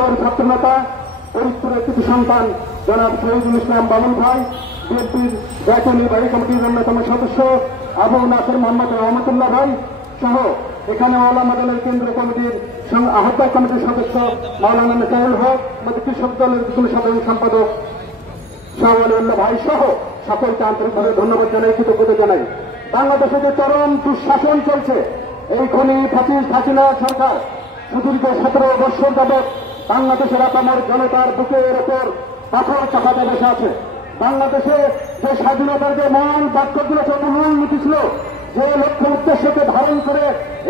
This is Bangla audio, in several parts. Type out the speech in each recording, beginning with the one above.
প্রখর ছাত্রনেতা, ফরিদপুরের কৃতি সন্তান জনাব শহীদুল ইসলাম বাবুল ভাই, বিএনপির জাতীয় নির্বাহী কমিটির অন্যতম সদস্য আবু নাসির মোহাম্মদ রহমতুল্লাহ ভাই সহ এখানে ওলামা দলের কেন্দ্রীয় কমিটির আহ্বায়ক কমিটির সদস্য মাওলানা মেসারুল হক, কৃষক দলের সাধারণ সম্পাদক শাহ ওয়ালিউল্লাহ ভাই সহ সকলকে আন্তরিকভাবে ধন্যবাদ জানাই, কৃতজ্ঞতা জানাই। বাংলাদেশে যে চরম দুঃশাসন চলছে, এই খনি হাসিনা সরকার সুদীর্ঘ 17 বৎসর যাবৎ বাংলাদেশের আপামর জনতার বুকের ওপর পাথর চাপাতে বসে আছে। বাংলাদেশে যে স্বাধীনতার যে মহান বাক্যগুলো মূল নীতি ছিল, যে লক্ষ্য উদ্দেশ্যকে ধারণ করে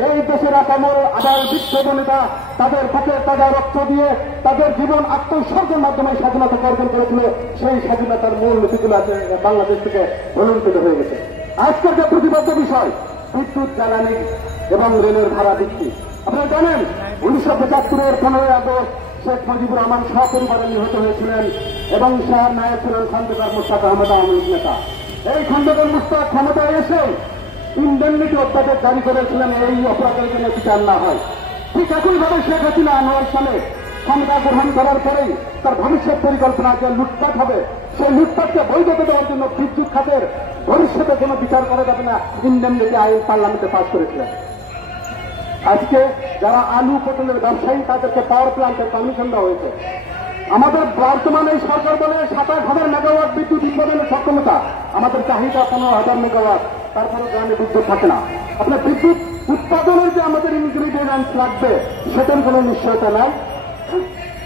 এই দেশের আপামর আবার বিক্ষোভ নেতা তাদের বুকে তাজা রক্ত দিয়ে তাদের জীবন আত্মোৎসর্গের মাধ্যমে স্বাধীনতা অর্জন করেছিল, সেই স্বাধীনতার মূল নীতিগুলো আছে বাংলাদেশ থেকে অনুষ্ঠিত হয়ে গেছে। আজকের যে প্রতিবদ্ধ বিষয় বিদ্যুৎ, জ্বালানি এবং রেলের ভাড়া বৃদ্ধি, আপনারা জানেন 1975-এর 15 আগস্ট শেখ মুজিবুর রহমান সপরিবারে নিহত হয়েছিলেন এবং তার নায়ক ছিলেন খন্দকার মোশতাক আহমদ আওয়ামী লীগ নেতা। এই খন্দকার মোশতাক ক্ষমতায় এসে ইন্ডেমনিটি অত্যাচার জারি করেছিলেন এই অপরাধের জন্য বিচার না হয়। ঠিক একইভাবে শেখ হাসিনা 9 সালে ক্ষমতা গ্রহণ করার পরেই তার ভবিষ্যৎ পরিকল্পনা যে লুটপাট হবে, সেই লুটপাটকে বৈধতা দেওয়ার জন্য বিদ্যুৎ খাতের ভবিষ্যতে কোনো বিচার করা যাবে না ইন্ডেমনিটি আইন পার্লামেন্টে পাস করেছিলেন। আজকে যারা আলু পটলের ব্যবসায়ী তাদেরকে পাওয়ার প্ল্যান্টের পারমিশন দেওয়া হয়েছে। আমাদের বর্তমানে এই সরকার বলে 27,000 মেগাওয়াট বিদ্যুৎ উৎপাদনের সক্ষমতা, আমাদের চাহিদা 15,000 মেগাওয়াট, তারপরে গ্রামে বিদ্যুৎ থাকে না। আপনার বিদ্যুৎ উৎপাদনের যে আমাদের ইনগ্রিডিয়েন্টস লাগবে সেটার কোনো নিশ্চয়তা নাই।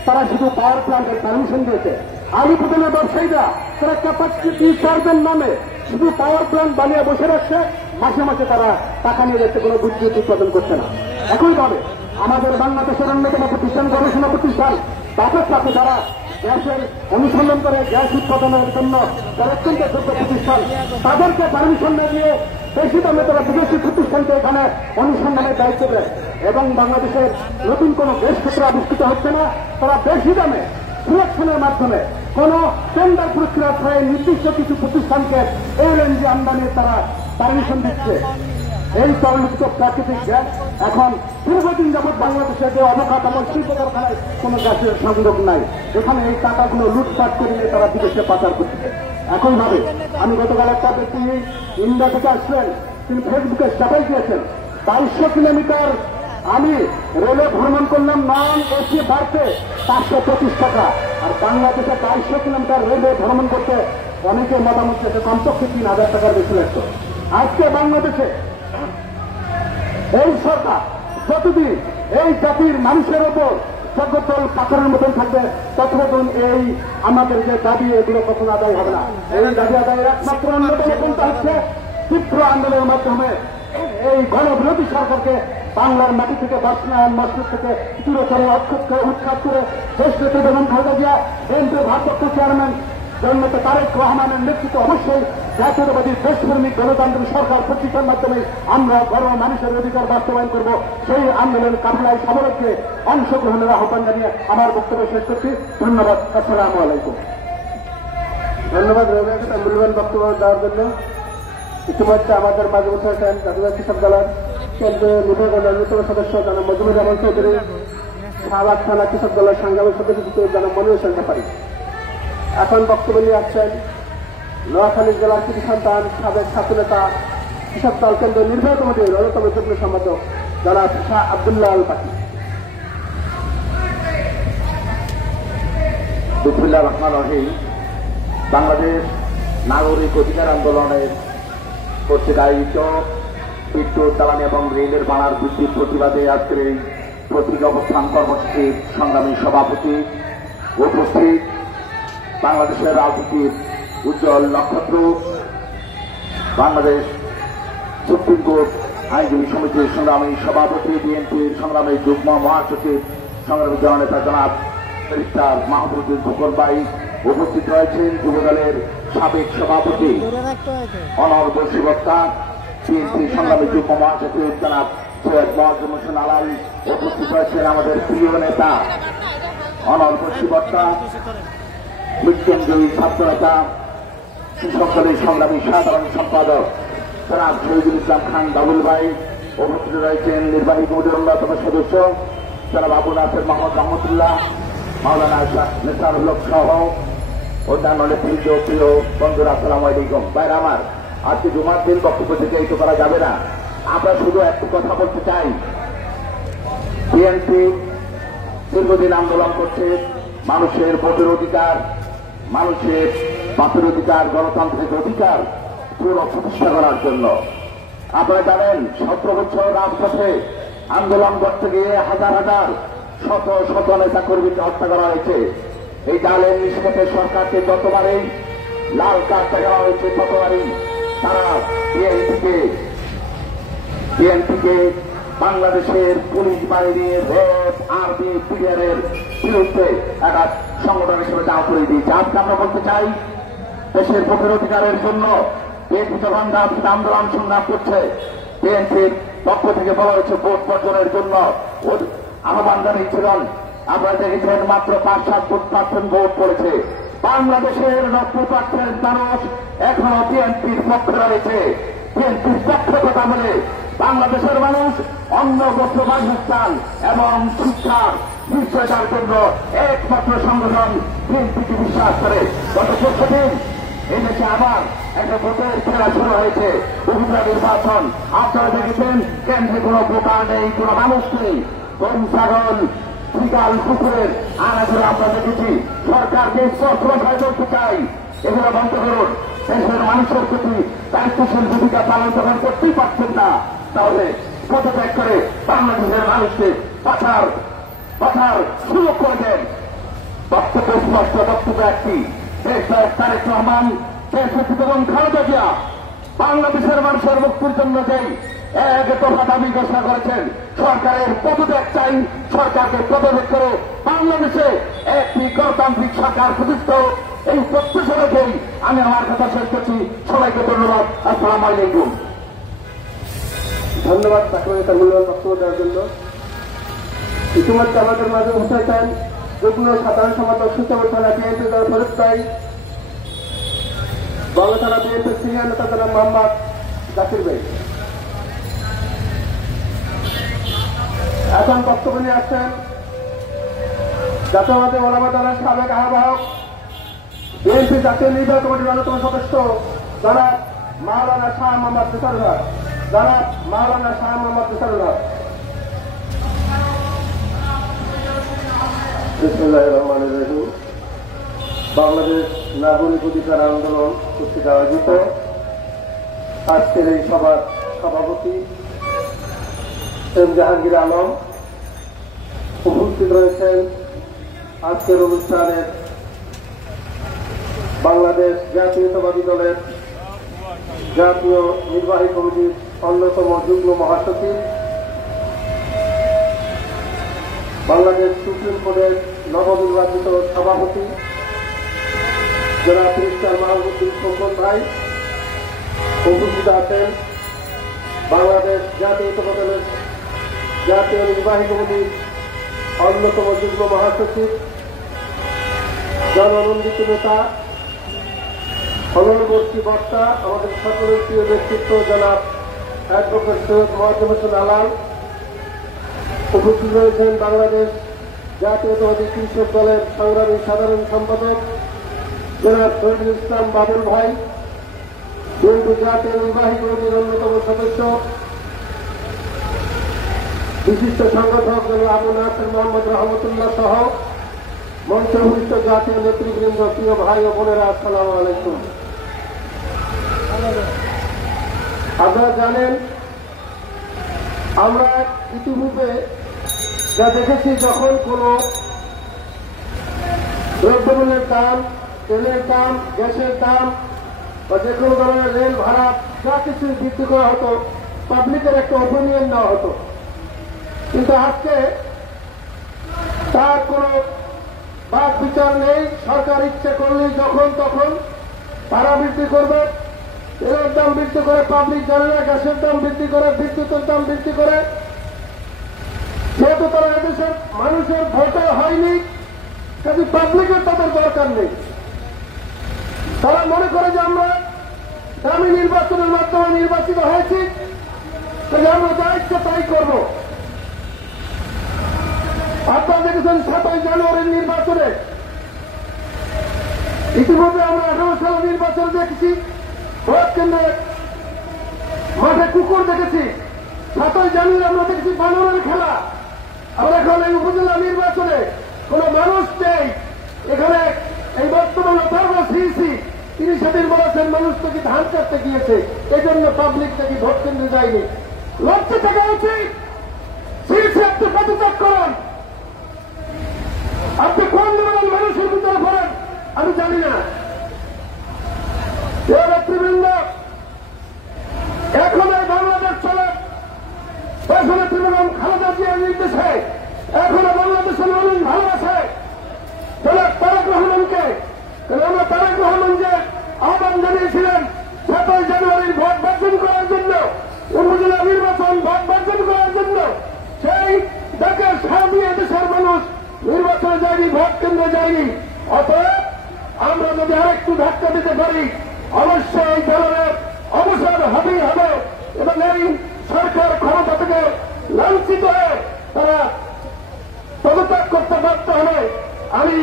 তারা শুধু পাওয়ার প্ল্যান্টের পারমিশন দিয়েছে। আলু পটলের ব্যবসায়ীরা তারা ক্যাপাসিটি চার্জের নামে শুধু পাওয়ার প্ল্যান্ট বানিয়ে বসে রাখছে, মাসে মাসে তারা টাকা নিয়ে যাচ্ছে, কোনো বিদ্যুৎ উৎপাদন করছে না। একইভাবে আমাদের বাংলাদেশের অন্যতম প্রতিষ্ঠান, গবেষণা প্রতিষ্ঠান তাদের সাথে যারা গ্যাসের অনুসন্ধান করে গ্যাস উৎপাদনের জন্য যারা অত্যন্ত যোগ্য প্রতিষ্ঠান, তাদেরকে পারমিশন না দিয়ে বেশি দামে তারা বিদেশি প্রতিষ্ঠানকে এখানে অনুসন্ধানের দায়িত্ব দেয় এবং বাংলাদেশের নতুন কোন গ্যাস ক্ষেত্র আবিষ্কৃত হচ্ছে না। তারা বেশি দামে সিলেকশনের মাধ্যমে কোন টেন্ডার প্রক্রিয়া ছাড়াই নির্দিষ্ট কিছু প্রতিষ্ঠানকে এলএনজি আমদানির তারা পারমিশন দিচ্ছে। এই তরলযুক্ত প্রাকৃতিক গ্যাস এখন দীর্ঘদিন যাবৎ বাংলাদেশের যে অবকাঠামো শিল্প কারখানায় কোনো গ্যাসের সংযোগ নাই, এখানে এই টাকাগুলো লুটপাট করে নিয়ে তারা বিদেশে পাচার করছে। একইভাবে আমি গতকাল একটা ব্যক্তি ইন্ডিয়া থেকে আসলেন, তিনি ফেসবুকে স্ট্যাটাস দিয়েছেন 2200 কিলোমিটার আমি রেলে ভ্রমণ করলাম, নন এসি বাড়তে 525 টাকা। আর বাংলাদেশে 2200 কিলোমিটার রেলে ভ্রমণ করতে অনেকে মতামত দিয়েছে কমপক্ষে 3,000 টাকার বেশি লাগতো। আজকে বাংলাদেশে এই সরকার যতদিন এই জাতির মানুষের ওপর জগতল পাথরের মতন থাকবে, ততদিন এই আমাদের যে দাবি এগুলো কখনো আদায় হবে না। এই দাবি আদায়ের একমাত্র অন্যতম পন্থা হচ্ছে তীব্র আন্দোলনের মাধ্যমে এই গণবিরোধী সরকারকে বাংলার মাটি থেকে বাসনায়ন মসজিদ থেকে চিরতরে উৎখাত করে দেশ নেত্রী বেগম খালেদা জিয়া, বিএনপির ভারপ্রাপ্ত চেয়ারম্যান জননেতা তারেক রহমানের নেতৃত্বে অবশ্যই জাতীয়তাবাদী দেশপ্রেমিক গণতান্ত্রিক সরকার প্রতিষ্ঠার মাধ্যমে আমরা গণ মানুষের অধিকার বাস্তবায়ন করব। সেই আন্দোলন কাফেলায় সবাইকে অংশগ্রহণের আহ্বান জানিয়ে আমার বক্তব্য শেষ করছি। ধন্যবাদ। আসসালামু আলাইকুম। ধন্যবাদ রবিকে মূল্যবান বক্তব্য দেওয়ার জন্য। ইতিমধ্যে আমাদের মাঝে বসে আছেন জাতীয় কৃষক দলের কেন্দ্রীয় বিভাগের অন্যতম সদস্য জনাব মজিবুর রহমান চৌধুরী, শাহবাগ থানা কৃষক দলের সংগ্রামী সদস্য জনাব মনির হোসেন ব্যাপারী। এখন বক্তব্য নিয়ে আসছেন নোয়াখালী জেলার কৃষি সন্তান, সাবেক ছাত্রনেতা, কৃষক দল কেন্দ্রীয় নির্বাহী কমিটির অন্যতম যুগ্ম সম্পাদক জনাব শাহ আব্দুল্লাহ আল পাখি। বিসমিল্লাহ রহমান রহিম। বাংলাদেশ নাগরিক অধিকার আন্দোলনের কর্তৃক আয়োজিত বিদ্যুৎ, জ্বালানি এবং রেলের ভাড়ার বৃদ্ধির প্রতিবাদে আজকের এই প্রতীক অবস্থান কর্মসূচির সংগ্রামী সভাপতি, উপস্থিত বাংলাদেশের রাজনীতির উজ্জ্বল নক্ষত্র, বাংলাদেশ সুপ্রিম কোর্ট আইনজীবী সমিতির সংগ্রামী সভাপতি, বিএনপির সংগ্রামী যুগ্ম মহাসচিব, সংগ্রামী জননেতা জনাব ব্যারিস্টার মাহমুদুল খোকন ভাই, উপস্থিত রয়েছেন যুবদলের সাবেক সভাপতি অনর বশিবক্তা, বিএনপির সংগ্রামী যুগ্ম মহাসচিব জনাব সৈয়দ মোয়াজ্জেম হোসেন আলাই, উপস্থিত রয়েছেন আমাদের প্রিয় নেতা অনর বশিবক্তা, মৃত্যুঞ্জয়ী ছাত্রনেতা, কৃষক দলের সংগ্রামী সাধারণ সম্পাদক জনাব শহীদুল ইসলাম খান বাবুল ভাই, উপস্থিত রয়েছেন নির্বাহী কমিটির অন্যতম সদস্য জনাব আবু নাসির মোহাম্মদ রহমতুল্লাহ, মাওলানা নেসারুল হক সহ অন্যান্য নেতৃত্ব প্রিয় বন্ধুরা আসসালামু আলাইকুম। ভাইরা আমার, আজকে জুমার দিন বক্তব্য থেকে এই তো করা যাবে না। আমরা শুধু একটু কথা বলতে চাই। বিএনপি দীর্ঘদিন আন্দোলন করছে মানুষের ভোটের অধিকার, মানুষের বাপের অধিকার, গণতান্ত্রিক অধিকার পুনঃপ্রতিষ্ঠা করার জন্য। আপনারা জানেন 17 বছর রাজপথে আন্দোলন করতে গিয়ে হাজার হাজার শত শত নেতা কর্মীকে হত্যা করা হয়েছে। এই ডালের নিষ্পত্তি সরকারকে যতবারই লাল কার্ড দেওয়া হয়েছে ততবারই তারা বিএনপিকে বাংলাদেশের পুলিশ বাহিনী, র্যাব, আর্মি, পিডিআরের বিরুদ্ধে একটা সংগঠন হিসেবে দাঁড় করে দিয়েছে। আজকে আমরা বলতে চাই, দেশের ভোটের অধিকারের জন্য বিএনপি যখন আন্দোলন সংগ্রাম করছে, বিএনপির পক্ষ থেকে বলা হয়েছে ভোট বর্জনের জন্য আহ্বান জানিয়েছিলেন। আপনারা দেখেছেন মাত্র 5-7% ভোট পড়েছে। বাংলাদেশের 90% মানুষ এখনো বিএনপির পক্ষে রয়েছে। বিএনপির পক্ষে কথা বলে বাংলাদেশের মানুষ অন্য বস্ত্র বাসস্থান এবং শিক্ষার নিশ্চয়তার জন্য একমাত্র সংগঠন বিএনপিকে বিশ্বাস করে। গত 14 দিন এই দেশে আবার একটা ভোটের খেলা শুরু হয়েছে, উপজেলা নির্বাচন। আপনারা দেখেছেন কেন্দ্রে কোনো ভোটার নেই, কোনো মানুষ নেই, গরু ছাগল বিকাল পুকুরের আনাগুলো আমরা দেখেছি। সরকারকে স্পষ্ট ভাষায় বলতে চাই, এগুলো বন্ধ করুন। দেশের মানুষের প্রতি দায়িত্বশীল ভূমিকা পালন যখন করতেই পারছেন না, তাহলে পদত্যাগ করে বাংলাদেশের মানুষকে বাঁচার সুযোগ করে দেন। বক্তব্য স্পষ্ট, বক্তব্য একটি। দেশনায়ক তারেক রহমান, দেশনেত্রী বেগম খালেদা জিয়া বাংলাদেশের মানুষের মুক্তির জন্য যেই এক দফা দাবি ঘোষণা করেছেন, সরকারের পদত্যাগ চাই। সরকারকে পদত্যাগ করে বাংলাদেশে একটি গণতান্ত্রিক সরকার প্রতিষ্ঠা, এই প্রত্যাশা রেখেই আমি আমার কথা শেষ করছি। সবাইকে ধন্যবাদ। আসসালামু আলাইকুম। ধন্যবাদ তাকে তার মূল্যবান বক্তব্য দেওয়ার জন্য। ইতিমধ্যে আমাদের মাঝে উপস্থিত যুগ্ম সাধারণ সম্পাদক সুচমন থানা বিএনপি দল ফরিদকাই, বাংলা থানা বিএনপির সিনিয়র নেতা জনাব মোহাম্মদ জাকির ভাই। এখন বক্তব্য নিয়ে আসছেন জাতীয়তাবাদী ওলামা দলের সাবেক আহ্বায়ক, বিএনপি জাতীয় নির্বাহী কমিটির অন্যতম সদস্য জনাব মাওলানা শাহ মোহাম্মদ নিসারুল হক। জনাব মাওলানা শাহ মোহাম্মদ নিসারুল হক। বিসমিল্লাহির রহমানির রহিম। বাংলাদেশ নাগরিক অধিকার আন্দোলন কর্তৃক আয়োজিত আজকের এই সভার সভাপতি এম জাহাঙ্গীর আলম, উপস্থিত রয়েছেন আজকের অনুষ্ঠানের বাংলাদেশ জাতীয়তাবাদী দলের জাতীয় নির্বাহী কমিটির অন্যতম যুগ্ম মহাসচিব, বাংলাদেশ সুপ্রিম কোর্টের নবনির্বাচিত সভাপতি জনাব ব্যারিস্টার মাহবুবুদ্দিন শোকন ভাই, উপস্থিত আছেন বাংলাদেশ জাতীয়তাবাদী দলের জাতীয় নির্বাহী কমিটির অন্যতম যুগ্ম মহাসচিব, জননন্দিত নেতা, অননুবর্তী বক্তা, আমাদের সকলের প্রিয় ব্যক্তিত্ব জনাব অ্যাডভোকেট সৈয়দ মোয়াজ্জেম হোসেন আলাল। উপস্থিত রয়েছেন বাংলাদেশ জাতীয়তাবাদী কৃষক দলের সংগ্রামী সাধারণ সম্পাদক জনাব শহীদুল ইসলাম বাবুল ভাই, বিএনপি জাতীয় নির্বাহী কমিটির অন্যতম সদস্য, বিশিষ্ট সংগঠক জনাব আবু নাসের মোহাম্মদ রহমতুল্লাহ সহ মঞ্চে উপস্থিত জাতীয় নেতৃবৃন্দ, প্রিয় ভাই ও বোনেরা, আসসালামু আলাইকুম। আপনারা জানেন, আমরা ইতিপূর্বে যা দেখেছি, যখন কোন দ্রব্যমূল্যের দাম, তেলের দাম, গ্যাসের দাম বা যে কোনো ধরনের রেল ভাড়া যা কিছু বৃদ্ধি করা হতো, পাবলিকের একটা অপিনিয়ন নেওয়া হতো। কিন্তু আজকে তার কোন বাদ বিচার নেই। সরকার ইচ্ছে করলেই যখন তখন ভাড়া বৃদ্ধি করবে, তেলের দাম বৃদ্ধি করে, পাবলিক জানে না, গ্যাসের দাম বৃদ্ধি করে, বিদ্যুতের দাম বৃদ্ধি করে। যেহেতু তারা এদেশের মানুষের ভোটে হয়নি, কাজে পাবলিকের তাদের দরকার নেই। তারা মনে করে যে আমরা দামি নির্বাচনের মাধ্যমে নির্বাচিত হয়েছি, তাহলে আমরা যা ইচ্ছে তাই করব। আপনারা দেখেছেন 27 জানুয়ারির নির্বাচনে ইতিমধ্যে আমরা 18 সাল নির্বাচন দেখেছি, ভোট কেন্দ্রে মাঠে কুকুর দেখেছি, 7ই জানুয়ারি আমরা দেখেছি বানরের খেলা। আমরা এখন এই উপজেলা নির্বাচনে কোন মানুষ নেই এখানে। এই বর্তমানে সিইসি তিনি সেদিন বলেছেন মানুষ থেকে ধান কাটতে গিয়েছে, এই জন্য পাবলিক থেকে ভোট কেন্দ্রে যায়নি। লজ্জা থাকা উচিত। সিইসি আপনি পদত্যাগ করুন। আপনি কোন ধরনের মানুষের ভিতরে পড়েন আমি জানি না। নেতৃবৃন্দ, এখন এই বাংলাদেশ চলে পেছনে তৃণমূল খালেদা জিয়ার নির্দেশে এখনো বাংলাদেশের মানুষ ভালোবাসে তারেক রহমানকে। আমরা তারেক রহমানকে আহ্বান জানিয়েছিলেন 7ই জানুয়ারির ভোট বর্জন করার জন্য, উপজেলা নির্বাচন ভোট বর্জন করার জন্য। সেই ডাকে সাড়া দিয়ে দেশের মানুষ নির্বাচনে যায়নি, ভোট কেন্দ্রে যায়নি। অতএব আমরা যদি আরেকটু ধাক্কা দিতে পারি অবশ্যই এই দলের অবসর হবেই হবে এবং এই সরকার ক্ষমতা থেকে লাঞ্ছিত হয়ে তারা পদত্যাগ করতে বাধ্য হবে। আমি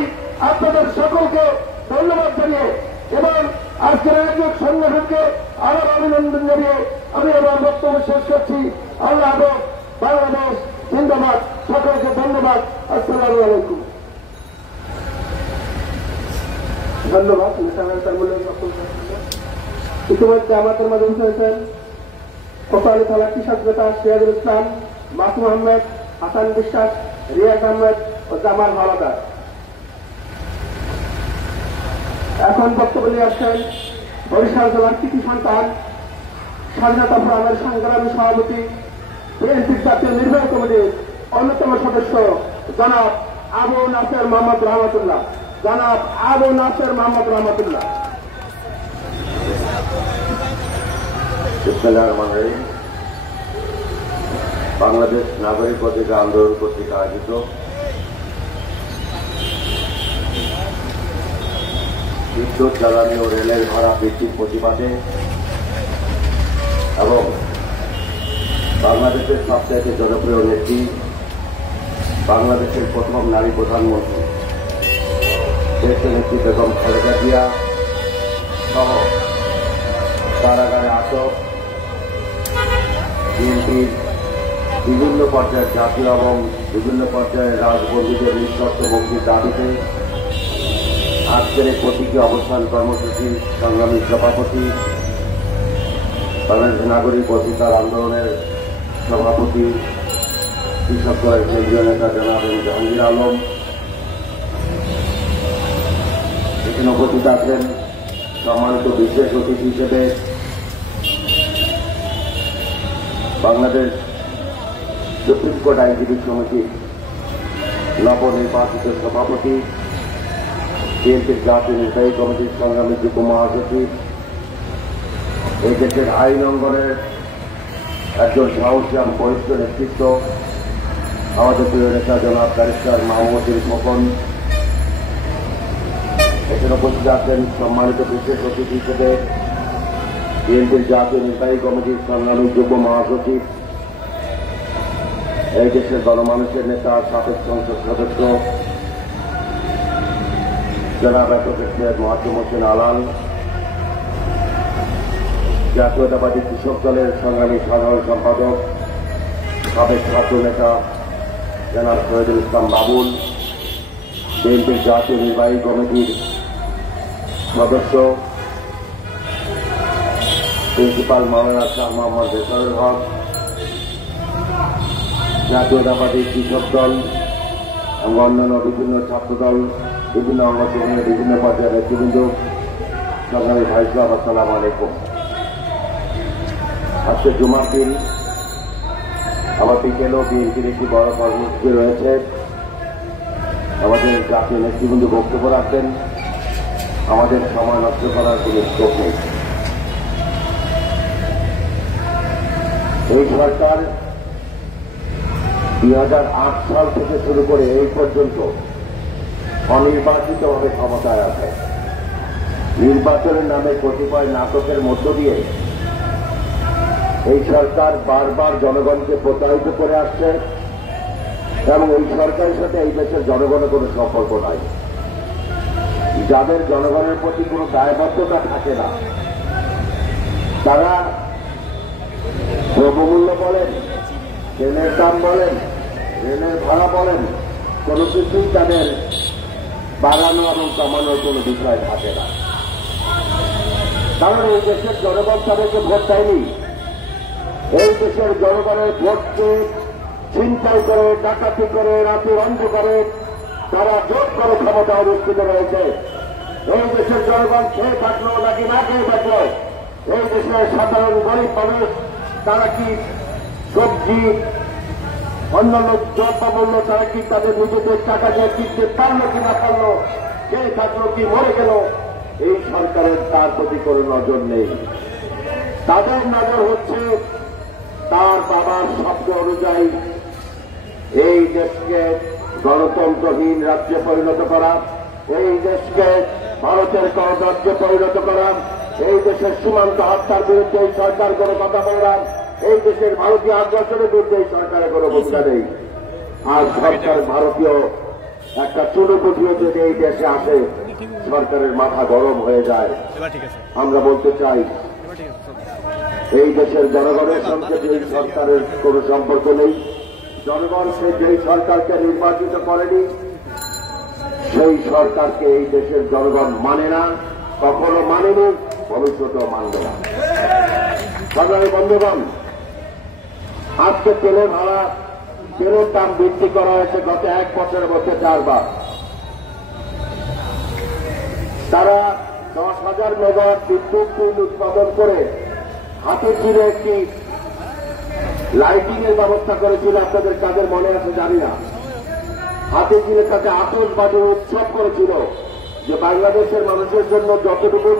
আপনাদের সকলকে ধন্যবাদ জানিয়ে এবং আজকের আয়োজক সংগঠনকে আরো অভিনন্দন জানিয়ে আমি আমার বক্তব্য শেষ করছি। আল্লাহ হাফেজ। বাংলাদেশ জিন্দাবাদ। সকলকে ধন্যবাদ। আসসালামু আলাইকুম। ধন্যবাদ। ইতিমধ্যে আমাদের মাঝে হয়েছেন কোতোয়ালি থানা কৃষক নেতা সিরাজুল ইসলাম, মাসুম আহমেদ, হাসান বিশ্বাস, রিয়াজ আহমেদ ও জামাল হাওলাদার। এখন বক্তব্য নিয়ে আসছেন বরিশাল জেলার কৃতি সন্তান, স্বাধীনতা ফোরামের সংগ্রামী সভাপতি, বিএনপির জাতীয় নির্বাহী কমিটির অন্যতম সদস্য জনাব আবু নাসের মোহাম্মদ রহমতুল্লাহ। জনাব আবু নাসের মোহাম্মদ রহমতুল্লাহ। বাংলাদেশ নাগরিক অধিকার আন্দোলন কর্তৃক আয়োজিত বিদ্যুৎ, জ্বালানি ও রেলের ভাড়া বৃদ্ধির প্রতিবাদে এবং বাংলাদেশের সবচেয়ে জনপ্রিয় নেত্রী, বাংলাদেশের প্রথম নারী প্রধানমন্ত্রী দেশনেত্রী বেগম খালেদা জিয়া সহ কারাগারে আটক বিএনপির বিভিন্ন পর্যায়ের জাতীয় এবং বিভিন্ন পর্যায়ের রাজবন্দীদের নিঃশর্ত মুক্তির দাবিতে আজকের এই প্রতীকী অবস্থান কর্মসূচির সংগ্রামী সভাপতি, বাংলাদেশ নাগরিক অধিকার আন্দোলনের সভাপতি, কৃষক দলের কেন্দ্রীয় নেতা জনাব জাহাঙ্গীর আলম, এখানে উপস্থিত আছেন সম্মানিত বিশেষ অতিথি হিসেবে বাংলাদেশ সুপ্রিম কোর্ট আইনজীবী সমিতির নবনির্বাচিত সভাপতি, বিএনপির জাতীয় নির্বাহী কমিটির সংগ্রামী যুগ্ম মহাসচিব, এই দেশের আইন অঙ্গনের একজন সাহসী এবং বরিষ্ঠ নেতৃত্ব, আমাদের প্রিয় নেতা জনাব ব্যারিস্টার মাহমুদুল খোকন, এখানে উপস্থিত আছেন সম্মানিত বিশেষ অতিথি হিসেবে বিএনপির জাতীয় নির্বাহী কমিটির সংগ্রামী যুগ্ম মহাসচিব, এই দেশের গণমানুষের নেতা, সাবেক সংসদ সদস্য জনাব অ্যাডভোকেট সৈয়দ মোয়াজ্জেম হোসেন আলাল, জাতীয়তাবাদী কৃষক দলের সংগ্রামী সাধারণ সম্পাদক, সাবেক ছাত্র নেতা জনাব শহীদুল ইসলাম বাবুল, বিএনপির জাতীয় নির্বাহী কমিটির সদস্য প্রিন্সিপাল মাওলানা শাহ মোহাম্মদ বেসারুল হক, জাতীয়তাবাদী কৃষক দল এবং অন্যান্য বিভিন্ন ছাত্রদল, বিভিন্ন অঙ্গনের বিভিন্ন পর্যায়ের নেতৃবৃন্দ, সংগ্রামী ভাই সাহেব, আসসালামু আলাইকুম। আজকে জুমার দিন, আমার বিকেলেও বিএনপির একটি বড় কর্মসূচি রয়েছে। আমাদের জাতীয় নেতৃবৃন্দ বক্তব্য রাখবেন, আমাদের সময় নষ্ট করার কোন স্কোপ নেই। এই সরকার 2008 সাল থেকে শুরু করে এই পর্যন্ত অনির্বাচিতভাবে ক্ষমতায় আছে। নির্বাচনের নামে কতিপয় নাটকের মধ্য দিয়ে এই সরকার বারবার জনগণকে প্রতারিত করে আসছে এবং এই সরকারের সাথে এই দেশের জনগণের কোনো সম্পর্ক নাই। যাদের জনগণের প্রতি কোনো দায়বদ্ধতা থাকে না, তারা দ্রব্যমূল্য বলেন, তেলের দাম বলেন, রেলের ভাড়া বলেন, কোনো কিছুই তাদের বাড়ানো এবং কমানোর কোনো বিষয় থাকে না। কারণ এই দেশের জনগণ তাদেরকে ভোট দেয়নি। এই দেশের জনগণের ভোটকে ছিনতাই করে, ডাকাতি করে, রাতে বন্ধ করে তারা জোর করে ক্ষমতা অধিষ্ঠিত রয়েছে। এই দেশের জনগণ খেয়ে থাকলো নাকি না খেয়ে থাকলো, এই দেশের সাধারণ গরিব মানুষ তারা কি সবজি অন্যান্য দ্রব্যমূল্য তারা কি তাদের নিজেদের টাকা দিয়ে কিনতে পারলো কি না পারলো, খেয়ে থাকলো কি মরে গেল, এই সরকারের তার প্রতি কোনো নজর নেই। তাদের নজর হচ্ছে তার বাবার স্বপ্ন অনুযায়ী এই দেশকে গণতন্ত্রহীন রাজ্যে পরিণত করা, এই দেশকে ভারতের গণরাজ্যে পরিণত করা, এই দেশের সীমান্ত হত্যার বিরুদ্ধে এই সরকার কোনো কথা বললাম, এই দেশের ভারতীয় আগ্রাসনের বিরুদ্ধে এই সরকারের কোনো ভূমিকা নেই। আর সরকার ভারতীয় একটা চুনোপুটিও যদি এই দেশে আসে সরকারের মাথা গরম হয়ে যায়। আমরা বলতে চাই এই দেশের জনগণের সঙ্গে যে সরকারের কোনো সম্পর্ক নেই। জনগণ সে যেই সরকারকে নির্বাচিত করেনি সেই সরকারকে এই দেশের জনগণ মানে না, কখনো মানেনি, ভবিষ্যতেও মানবে না। সংগ্রামী বন্ধুগণ, আজকে তেলের ভাড়া, তেলের দাম বৃদ্ধি করা হয়েছে গত 1 বছরের মধ্যে 4 বার। তারা 10,000 মেগাওয়াট বিদ্যুৎ উৎপাদন করে হাতে ছিঁড়ে একটি লাইটিং এর ব্যবস্থা করেছিল। আপনাদের কাদের মনে আছে জানি না। হাতে ছিঁড়ে তাকে আতশবাজির উৎসব করেছিল যে বাংলাদেশের মানুষের জন্য যতটুকু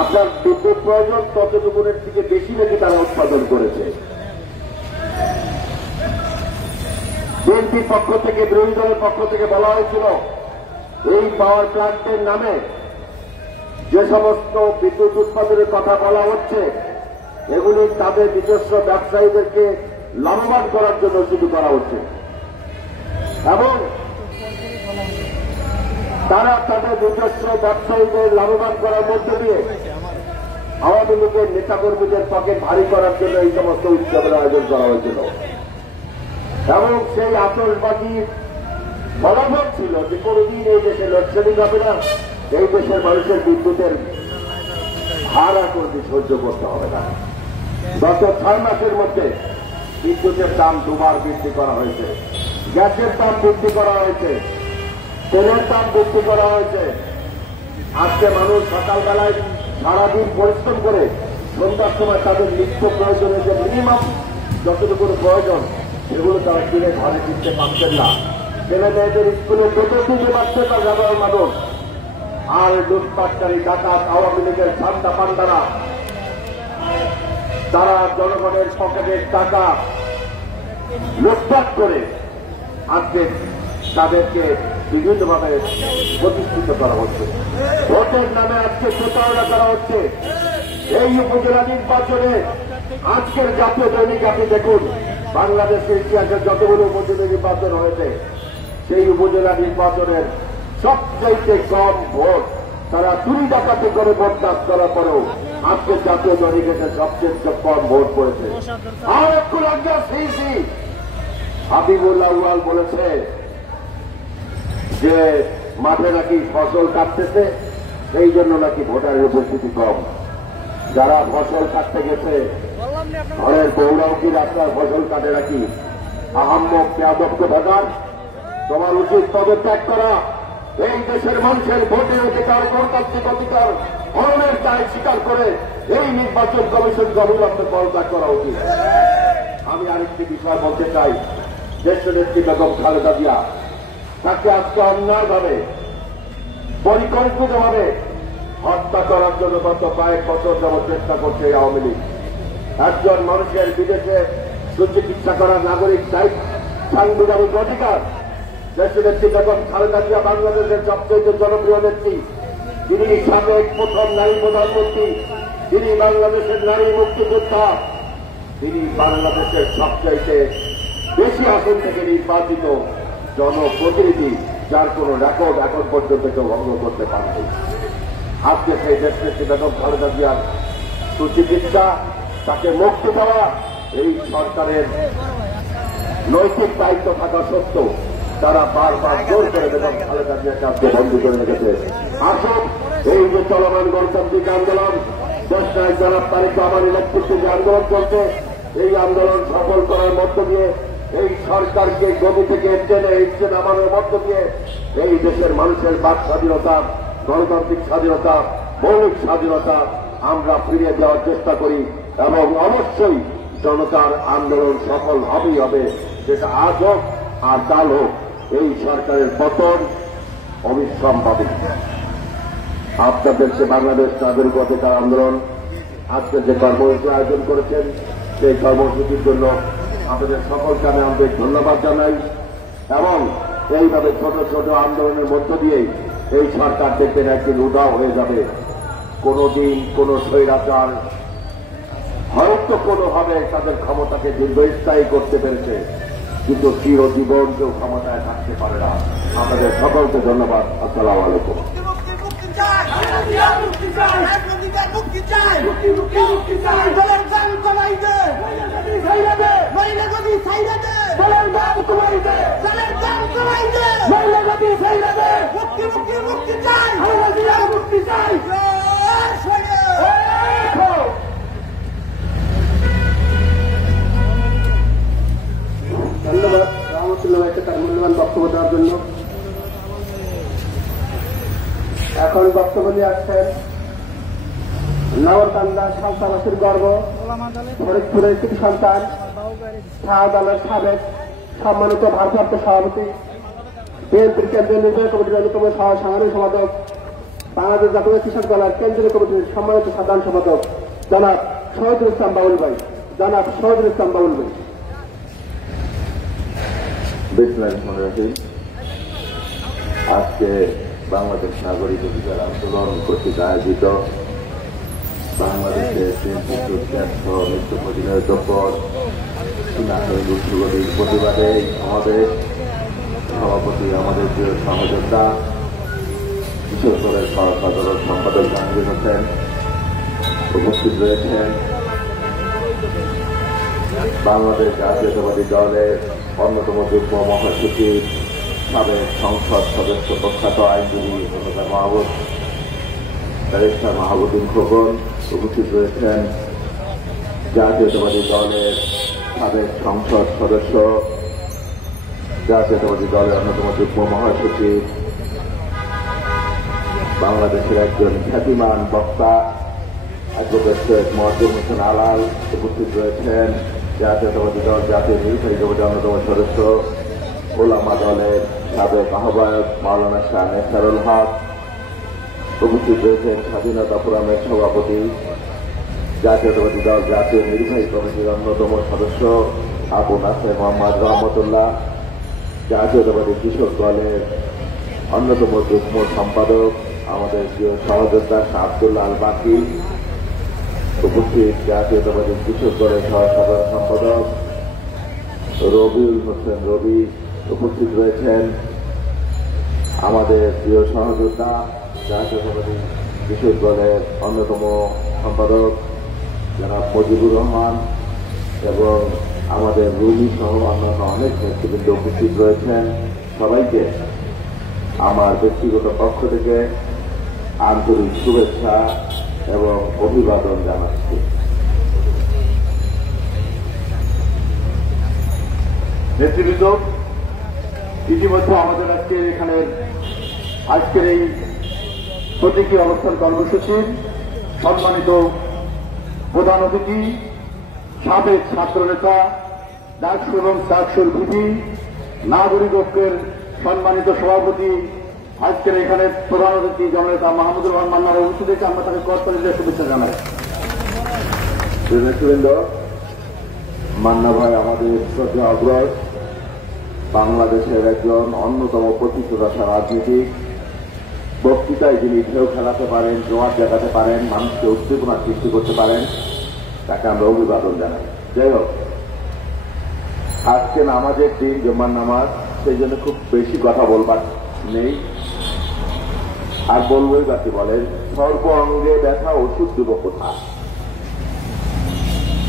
আপনার বিদ্যুৎ প্রয়োজন ততটুকুনের থেকে বেশি নাকি তারা উৎপাদন করেছে। বিএনপির পক্ষ থেকে, বিরোধী দলের পক্ষ থেকে বলা হয়েছিল এই পাওয়ার প্ল্যান্টের নামে যে সমস্ত বিদ্যুৎ উৎপাদনের কথা বলা হচ্ছে এগুলি তাদের নিজস্ব ব্যবসায়ীদেরকে লাভবান করার জন্য শুরু করা হচ্ছে এবং তারা তাদের নিজস্ব ব্যবসায়ীদের লাভবান করার মধ্য দিয়ে আওয়ামী লীগের নেতাকর্মীদের পকেট ভারী করার জন্য এই সমস্ত উৎসবের আয়োজন করা হয়েছিল এবং সেই আতশবাজির ফলাফল ছিল যে কোনদিন এই দেশে লোডশেডিং হবে না, এই দেশের মানুষের বিদ্যুতের ভাড়া কোনদিন সহ্য করতে হবে না। গত 6 মাসের মধ্যে বিদ্যুতের দাম 2 বার বৃদ্ধি করা হয়েছে, গ্যাসের দাম বৃদ্ধি করা হয়েছে, তেলের দাম বৃদ্ধি করা হয়েছে। আজকে মানুষ সকালবেলায় সারাদিন পরিশ্রম করে সন্ধ্যার সময় তাদের নিত্য প্রয়োজনের যে মিনিমাম যতটুকু প্রয়োজন সেগুলো তারা কিনে ঘরে কিনতে পারছেন না। ছেলে মেয়েদের স্কুলে বেতন দিতে পারছে না সাধারণ মানুষ। আর লুটপাটকারী ডাকাত আওয়ামী লীগের ঠান্ডা পান্ডারা তারা জনগণের পকেটের টাকা লুটপাট করে আজকে তাদেরকে বিভিন্নভাবে প্রতিষ্ঠিত করা হচ্ছে। ভোটের নামে আজকে প্রতারণা করা হচ্ছে। এই উপজেলা নির্বাচনে আজকের জাতীয় দৈনিক আপনি দেখুন, বাংলাদেশের ইতিহাসের যতগুলো উপজেলা নির্বাচন হয়েছে সেই উপজেলা নির্বাচনের সবচাইতে কম ভোট তারা চুরি ডাকাতি করে ভোট দাস করার পরেও আজকে জাতীয় দৈনিক এসে সবচেয়ে কম ভোট পড়েছে। আর একটু লজ্জা সিসি হাবিবুল্লাহ আউয়াল বলেছে যে মাঠে নাকি ফসল কাটতেছে সেই জন্য নাকি ভোটারের উপস্থিতি কম। যারা ফসল কাটতে গেছে ঘরের বউরাও কি রাস্তার ফসল কাটে নাকি? আহাম্মক বেয়াদব থাকার তোমার উচিত পদত্যাগ করা। এই দেশের মানুষের ভোটের অধিকার, গণতান্ত্রিক অধিকার হরণের দায় স্বীকার করে এই নির্বাচন কমিশন অবিলম্বে পদত্যাগ করা উচিত। আমি আরেকটি বিষয় বলতে চাই, জ্যেষ্ঠ নেত্রী বেগম খালেদা জিয়া তাকে আজকে অন্যায়ভাবে পরিকল্পিতভাবে হত্যা করার জন্য গত কয়েক বছর যাবৎ চেষ্টা করছে এই আওয়ামী লীগ। একজন মানুষের বিদেশে সুচিকিৎসা করার নাগরিক সাংবিধানিক অধিকার। জ্যেষ্ঠ নেত্রী বেগম খালেদা জিয়া বাংলাদেশের সবচেয়ে জনপ্রিয় নেত্রী, তিনি সাবেক প্রথম নারী প্রধানমন্ত্রী, তিনি বাংলাদেশের নারী মুক্তিযোদ্ধা, তিনি বাংলাদেশের সবচাইতে বেশি আসন থেকে নির্বাচিত জনপ্রতিনিধি। যার কোনো রেকর্ড এখন পর্যন্ত কেউ ভঙ্গ করতে পারেনি। আজকে সেই দেশকে বেগম খালেদা জিয়ার সুচিকিৎসা, তাকে মুক্তি দেওয়া এই সরকারের নৈতিক দায়িত্ব থাকা সত্ত্বেও তারা বারবার জোর করে বেগম খালেদা জিয়ার কাজকে বন্ধ করে রেখেছে। আসুন, এই যে চলমান গণতান্ত্রিক আন্দোলন, দেশ নায়ক জনাব তারেক রহমানের নেতৃত্বে যে আন্দোলন চলছে, এই আন্দোলন সফল করার মধ্য দিয়ে এই সরকারকে গদি থেকে টেনে ইচ্ছে নামানোর মধ্য দিয়ে এই দেশের মানুষের বাক স্বাধীনতা, গণতান্ত্রিক স্বাধীনতা, মৌলিক স্বাধীনতা আমরা ফিরিয়ে দেওয়ার চেষ্টা করি এবং অবশ্যই জনতার আন্দোলন সফল হবেই হবে। সেটা আজ হোক আর কাল হোক, এই সরকারের পতন অবিসম্ভাবী। আপনাদের সে বাংলাদেশ নাগরিক অধিকার আন্দোলন আজকে যে কর্মসূচি আয়োজন করেছেন, সেই কর্মসূচির জন্য আপনাদের সকলকে আমি আমাদের ধন্যবাদ জানাই এবং এইভাবে ছোট ছোট আন্দোলনের মধ্য দিয়েই এই সরকার দেখবেন একদিন উধাও হয়ে যাবে। কোনদিন কোন স্বৈরাচার হয়তো কোনোভাবে তাদের ক্ষমতাকে দীর্ঘস্থায়ী করতে পেরেছে, কিন্তু চিরজীবন কেউ ক্ষমতায় থাকতে পারে না। আপনাদের সকলকে ধন্যবাদ। আসসালামু আলাইকুম। ধন্যবাদ রহমতুল্লাহ ভাইকে তার মূল্যবান বক্তব্য দেওয়ার জন্য। এখন বক্তব্য নিয়ে আসছেন নগরকান্দা সালতাবাসীর গর্ব, ফরিদপুরের কৃতি সন্তান, শাহজালাল সাবেক সম্মানিত ভারপ্রাপ্ত সভাপতি, বিএনপির কেন্দ্রীয় নির্বাহী কমিটির অন্যতম সহ সাংগঠনিক সম্পাদক, বাংলাদেশ জাতীয় কৃষক দলের কেন্দ্রীয় কমিটির সম্মানিত সাধারণ সম্পাদক জনাব শহীদুল ইসলাম বাউল ভাই। আজকে বাংলাদেশ নাগরিক অধিকার আন্দোলন কর্তৃক আয়োজিত বাংলাদেশের মৃত্যু প্রতিরোধের উপর উৎসগতির প্রতিবাদে আমাদের সভাপতি, আমাদের প্রিয় সহযোদ্ধা কিশোর দলের সাধারণ সম্পাদক জাহাঙ্গীর হোসেন উপস্থিত রয়েছেন। বাংলাদেশ জাতীয়তাবাদী দলের অন্যতম যুগ্ম মহাসচিব, সাবেক সংসদ সদস্য, প্রখ্যাত আইনজীবী ব্যারিস্টার মাহবুবুদ্দিন খোকন উপস্থিত রয়েছেন। জাতীয়তাবাদী দলের সাবেক সংসদ সদস্য, জাতীয়তাবাদী দলের অন্যতম যুগ্ম মহাসচিব, বাংলাদেশের একজন খ্যাতিমান বক্তা অ্যাডভোকেট সৈয়দ মওয়াজ্জেম হোসেন আলাল উপস্থিত রয়েছেন। জাতীয়তাবাদী দল জাতীয় নির্বাহী কমিটির অন্যতম সদস্য, ওলামা দলের সাবেক আহ্বায়ক মাওলানা শাহ নেসারুল হক উপস্থিত রয়েছেন। স্বাধীনতা ফোরামের সভাপতি, জাতীয়তাবাদী দল জাতীয় নির্বাহী কমিটির অন্যতম সদস্য আবু নাসের মোহাম্মদ রহমতুল্লাহ, জাতীয়তাবাদী কৃষক দলের অন্যতম যুগ্ম সম্পাদক, আমাদের প্রিয় সহযোদ্ধা শাহ আব্দুল্লাহ আল বাকি উপস্থিত। জাতীয়তাবাদী কৃষক দলের সাধারণ সম্পাদক রবিউল হোসেন রবি উপস্থিত রয়েছেন। আমাদের প্রিয় সহযোদ্ধা জাতীয়তাবাদী কৃষক দলের অন্যতম সম্পাদক জনাব মুজিবুর রহমান এবং আমাদের রুমি সহ অন্যান্য অনেক নেতৃবৃন্দ উপস্থিত রয়েছেন। সবাইকে আমার ব্যক্তিগত পক্ষ থেকে আন্তরিক শুভেচ্ছা এবং অভিবাদন জানাচ্ছি। নেতৃবৃন্দ, ইতিমধ্যে আমাদের আজকের এই প্রতীকী অবস্থান কর্মসূচির সম্মানিত প্রধান অতিথি, সাবেক ছাত্রনেতা, ডাকসু এবং ডাকসুর ভিপি, নাগরিক ঐক্যের সম্মানিত সভাপতি, আজকের এখানে প্রধান অতিথি জননেতা মাহমুদুর রহমান মান্নার উপস্থিত, আমরা তাকে করতালিতে শুভেচ্ছা জানাই। নেতৃবৃন্দ, মান্না ভাই আমাদের শ্রদ্ধা অগ্রজ, বাংলাদেশের একজন অন্যতম প্রতিষ্ঠাতা রাজনীতিক। বক্তৃতায় যিনি ঢেউ খেলাতে পারেন, জোয়ার দেখাতে পারেন, মানুষকে উদ্দীপনা সৃষ্টি করতে পারেন, তাকে আমরা অভিবাদন জানাই। যাই হোক, আজকে নামাজের দিন, জুম্মার নামাজ, সেই জন্য খুব বেশি কথা বলবার নেই। আর বলবই বাকি বলেন, সর্ব অঙ্গে ব্যথা ওষুধ দেব কোথায়?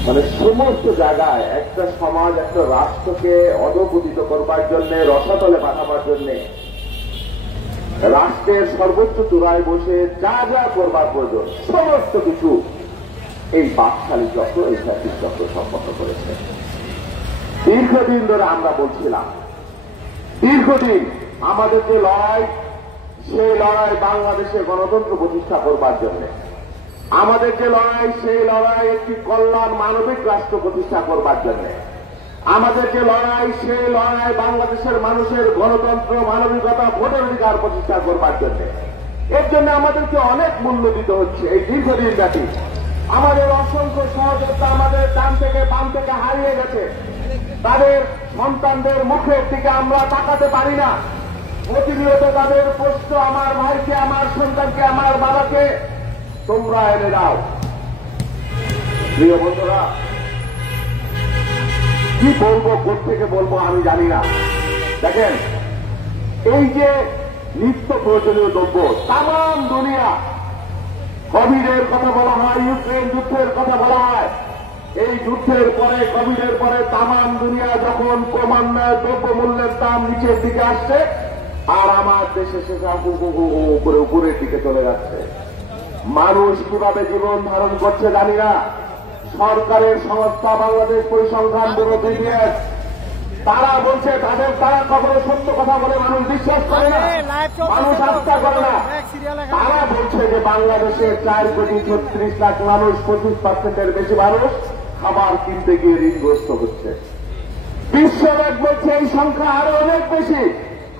মানে সমস্ত জায়গায় একটা সমাজ, একটা রাষ্ট্রকে অধপতিত করবার জন্য, রসাতলে পাঠাবার জন্য রাষ্ট্রের সর্বোচ্চ চূড়ায় বসে যা যা করবার প্রয়োজন সমস্ত কিছু এই বাকশালী চক্র, এই ফ্যাসিস্ট চক্র সম্পন্ন করেছে। দীর্ঘদিন ধরে আমরা বলছিলাম, দীর্ঘদিন আমাদের যে লড়াই, সেই লড়াই বাংলাদেশে গণতন্ত্র প্রতিষ্ঠা করবার জন্য, আমাদের যে লড়াই, সেই লড়াই একটি কল্যাণ মানবিক রাষ্ট্র প্রতিষ্ঠা করবার জন্য, আমাদের যে লড়াই, সেই লড়াই বাংলাদেশের মানুষের গণতন্ত্র, মানবিকতা, ভোটের অধিকার প্রতিষ্ঠা করবার জন্য। এর জন্য আমাদেরকে অনেক মূল্য দিতে হচ্ছে। এই দীর্ঘদিন ব্যাপী আমাদের অসংখ্য সহযোদ্ধা আমাদের ডান থেকে বাম থেকে হারিয়ে গেছে। তাদের সন্তানদের মুখের দিকে আমরা তাকাতে পারি না। প্রতিনিয়ত তাদের প্রশ্ন, আমার ভাইকে, আমার সন্তানকে, আমার বাবাকে তোমরা এনে দাও। প্রিয় বন্ধুরা, কি বলবো, কোথেকে বলবো আমি জানি না। দেখেন, এই যে নিত্য প্রয়োজনীয় দ্রব্য, তাম দুনিয়া, কোভিডের কথা বলা হয়, ইউক্রেন যুদ্ধের কথা বলা হয়, এই যুদ্ধের পরে, কোভিডের পরে তাম দুনিয়া যখন ক্রমান্বয়ে দ্রব্যমূল্যের দাম নিচের দিকে আসছে, আর আমার দেশে সেটা উপরে উপরের দিকে চলে যাচ্ছে। মানুষ কিভাবে জীবন ধারণ করছে জানি না। সরকারের সংস্থা বাংলাদেশ পরিসংখ্যান ব্যুরো BDS, তারা বলছে তারা কখনো সত্য কথা বলে মানুষ বিশ্বাস করে না, মানুষ আস্থা করে না। তারা বলছে যে বাংলাদেশে 4,36,00,000 মানুষ, 25% বেশি মানুষ খাবার কিনতে গিয়ে ঋণগ্রস্ত হচ্ছে। বিশ্বব্যাংক বলছে এই সংখ্যা আরো অনেক বেশি।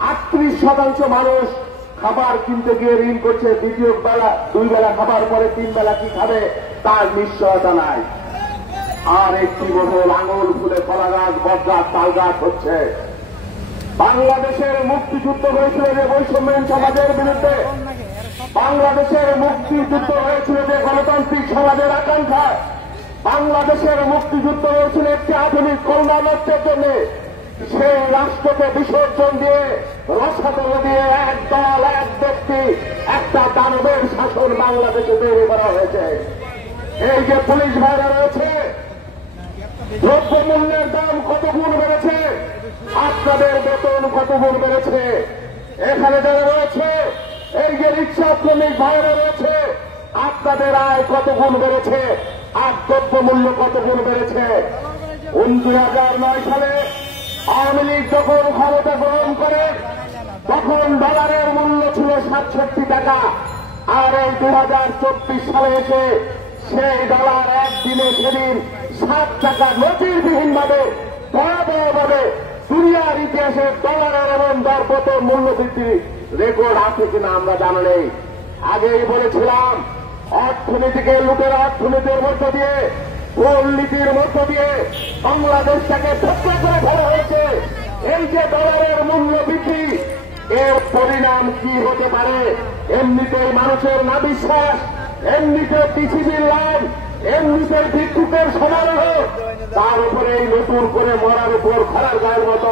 38% মানুষ খাবার কিনতে গিয়ে ঋণ করছে। দ্বিতীয় বেলা, 2 বেলা খাবার পরে 3 বেলা কি খাবে তার নিশ্চয়তা নাই। আর একটি বছর আঙুল ফুলে কলা গাছ, বট গাছ, তাল গাছ হচ্ছে। বাংলাদেশের মুক্তিযুদ্ধ হয়েছিল যে বৈষম্যহীন সমাজের বিরুদ্ধে, বাংলাদেশের মুক্তিযুদ্ধ হয়েছিল যে গণতান্ত্রিক সমাজের আকাঙ্ক্ষা, বাংলাদেশের মুক্তিযুদ্ধ হয়েছিল একটি আধুনিক কল্যাণ রাষ্ট্রের জন্য। সেই রাষ্ট্রকে বিসর্জন দিয়ে, রসাতলে দিয়ে এক দল, এক ব্যক্তি, একটা দানবের শাসন বাংলাদেশে তৈরি করা হয়েছে। এই যে পুলিশ ভাইরা রয়েছে, দ্রব্যমূল্যের দাম কত গুণ বেড়েছে, আপনাদের বেতন কত গুণ বেড়েছে, এখানে যারা রয়েছে, এই যে রিক্সা শ্রমিক ভাইরা রয়েছে, আপনাদের আয় কত গুণ বেড়েছে, আর দ্রব্যমূল্য কত গুণ বেড়েছে। 2009 সালে আওয়ামী লীগ যখন ক্ষমতা গ্রহণ করে, তখন ডলারের মূল্য ছিল 67 টাকা। আর এই 2024 সালে এসে সেই ডলার একদিনে সেদিন 7 টাকা নজিরবিহীনভাবে, ভয়াবহভাবে দুনিয়ার ইতিহাসে ডলারের এমন দরপত মূল্য বৃদ্ধির রেকর্ড আছে কিনা আমরা জানা নেই। আগেই বলেছিলাম, অর্থনীতিকে লুটের অর্থনীতির মধ্য দিয়ে, দুর্নীতির মধ্য দিয়ে বাংলাদেশটাকে ধোঁকা করে ফেলা হয়েছে। এই যে ডলারের মূল্য বৃদ্ধি, এর পরিণাম কি হতে পারে? এমনিতেই মানুষের না বিশ্বাস, এমনিতে পৃথিবীর লাভ, এমনিতে ভিক্ষুকের সমারোহ, তার উপরে এই নতুন করে মরার উপর খরার গায়ের মতো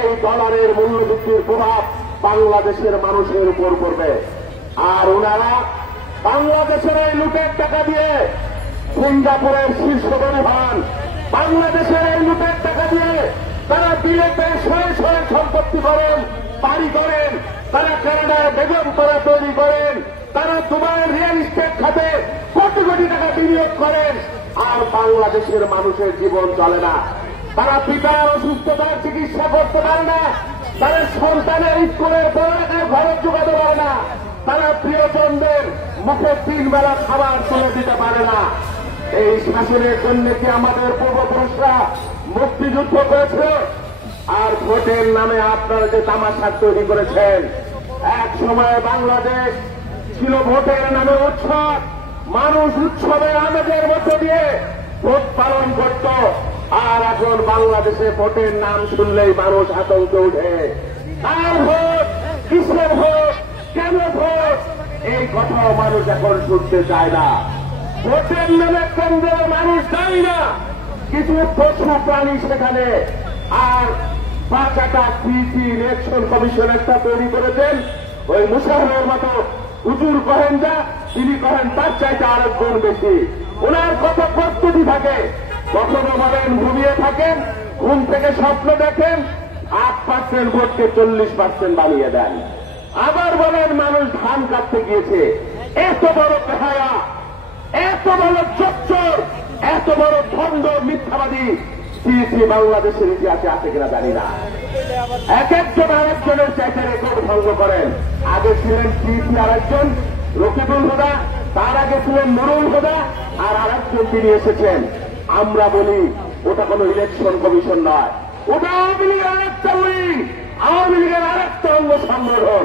এই ডলারের মূল্য বৃদ্ধির প্রভাব বাংলাদেশের মানুষের উপর পড়বে। আর ওনারা বাংলাদেশের এই লুটের টাকা দিয়ে সিঙ্গাপুরের শীর্ষ ধনী হন। বাংলাদেশের এই লুটের টাকা দিয়ে তারা বিলেতে শয়ে শয়ে সম্পত্তি করেন, বাড়ি করেন, তারা কানাডায় বেগম করা তৈরি করেন, তারা দুবাইয়ের রিয়েল এস্টেট খাতে কোটি কোটি টাকা বিনিয়োগ করেন। আর বাংলাদেশের মানুষের জীবন চলে না। তারা পিতার অসুস্থতার চিকিৎসা করতে পারে না, তারা সন্তানের স্কুলের পড়ালেখার খরচ যোগাতে পারে না, তারা প্রিয়জনদের মুখে 3 বেলা খাবার তুলে দিতে পারে না। এই শাসনের জন্য কি আমাদের পূর্বপুরুষরা মুক্তিযুদ্ধ করেছিল? আর ভোটের নামে আপনারা যে তামাশা তৈরি করেছেন, এক সময় বাংলাদেশ ছিল ভোটের নামে উৎসব। মানুষ উৎসবে আনন্দের মধ্য দিয়ে ভোট পালন করত। আর এখন বাংলাদেশে ভোটের নাম শুনলেই মানুষ আতঙ্কে উঠে। কার ভোট, কিসের ভোট, কেন ভোট, এই কথাও মানুষ এখন শুনতে চায় না। ভোটের নামে কেন্দ্রের মানুষ যায় না, কিছু পশু প্রাণী সেখানে। আর বাঁকাটা সিইসি ইলেকশন কমিশন একটা তৈরি করেছেন। ওই মুশারফের মতো হুজুর কহেন যা, তিনি কহেন তার চাইতে আরেক গুণ বেশি। ওনার কত প্রস্তুতি থাকে, কখনো বলেন ঘুমিয়ে থাকেন, ঘুম থেকে স্বপ্ন দেখেন, 8% ভোটকে 40% বানিয়ে দেন। আবার বলেন মানুষ ধান কাটতে গিয়েছে। এত বড় বেহায়া, এত বড় চচ্চর, এত বড় ভণ্ড মিথ্যাবাদী সিইসি বাংলাদেশের ইতিহাসে আছে কিনা জানি না। এক একজন আরেকজনের চাইতে রেকর্ড ভঙ্গ করেন। আগে ছিলেন সিইসি আরেকজন রকিবুল হুদা, তার আগে ছিলেন নুরুল হুদা, আর আরেকজন তিনি এসেছেন। আমরা বলি ওটা কোনো ইলেকশন কমিশন নয়, ওটা আওয়ামী লীগের আরেকটা উইং, আওয়ামী লীগের আরেকটা অঙ্গ সংগঠন।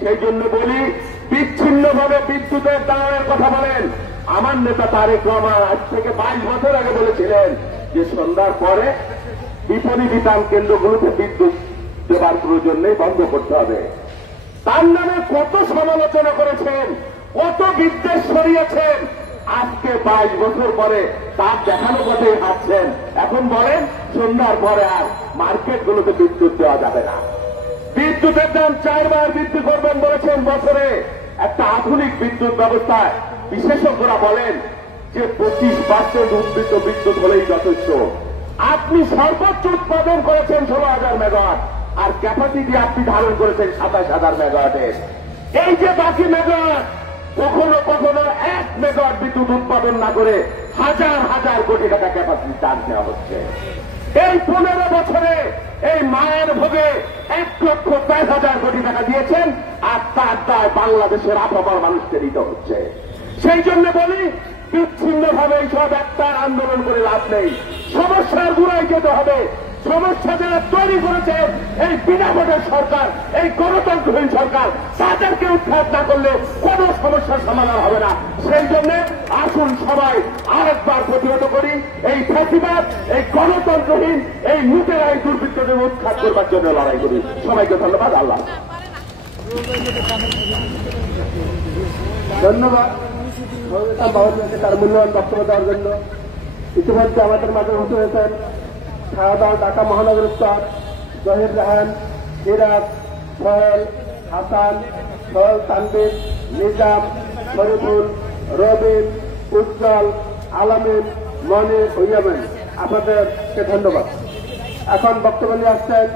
সেই জন্য বলি বিচ্ছিন্নভাবে বিদ্যুতের দামের কথা বলেন। আমার নেতা তারেক রহমান আজ থেকে 22 বছর আগে বলেছিলেন যে সন্ধ্যার পরে বিপণী বিতান কেন্দ্রগুলোতে বিদ্যুৎ দেবার প্রয়োজনে বন্ধ করতে হবে। তার নামে কত সমালোচনা করেছেন, কত বিদ্বেষ ছড়িয়েছেন। আজকে 22 বছর পরে তার দেখানো পথে হাঁটছেন। এখন বলেন সন্ধ্যার পরে আর মার্কেটগুলোতে বিদ্যুৎ দেওয়া যাবে না। বিদ্যুতের দাম 4 বার বৃদ্ধি করবেন বলেছেন বছরে। একটা আধুনিক বিদ্যুৎ ব্যবস্থায় বিশেষজ্ঞরা বলেন যে 25% উদ্বৃত্ত বিদ্যুৎ হলেই যথেষ্ট। আপনি সর্বোচ্চ উৎপাদন করেছেন 16,000 মেগাওয়াট, আর ক্যাপাসিটি আপনি ধারণ করেছেন 27,000 মেগাওয়াটের। এই যে বাকি মেগাওয়াট, কখনো কখনো 1 মেগাওয়াট বিদ্যুৎ উৎপাদন না করে হাজার হাজার কোটি টাকা ক্যাপাসিটি চার্জ নেওয়া হচ্ছে। এই 15 বছরে এই মায়ের ভোগে 1,04,000 কোটি টাকা দিয়েছেন, আর তার দায় বাংলাদেশের আপামর মানুষকে দিতে হচ্ছে। সেই জন্য বলি বিচ্ছিন্নভাবে এইসব একটা আন্দোলন করে লাভ নেই। সমস্যার গুড়ায় যেতে হবে। সমস্যা যারা তৈরি করেছে এই বিনা ভোটের সরকার, এই গণতন্ত্রহীন সরকার, তাদেরকে উৎখাত না করলে কোন সমস্যার সমাধান হবে না। সেই জন্য আসুন সবাই আরেকবার প্রতিহত করি এই ফ্যাসিবাদ, এই গণতন্ত্রহীন এই লুটেরা এই দুর্বৃত্তদের উৎখাত করবার জন্য লড়াই করি। সবাইকে ধন্যবাদ। আল্লাহ ধন্যবাদ তার মূল্যবান বক্তব্য দেওয়ার জন্য। ইতিমধ্যে আমাদের মাঝে উপস্থিত হয়েছেন শাহবাগ ঢাকা মহানগর উত্তর জহির রাহান, সিরাজ, সোহেল, হাসান, সোহেল, তানবির, নিজাম, শরীফুল, রবিন, উজ্জ্বল, আলামিন, মনির, ইয়ামিন। আপনাদেরকে ধন্যবাদ। এখন বক্তব্য নিয়ে আসছেন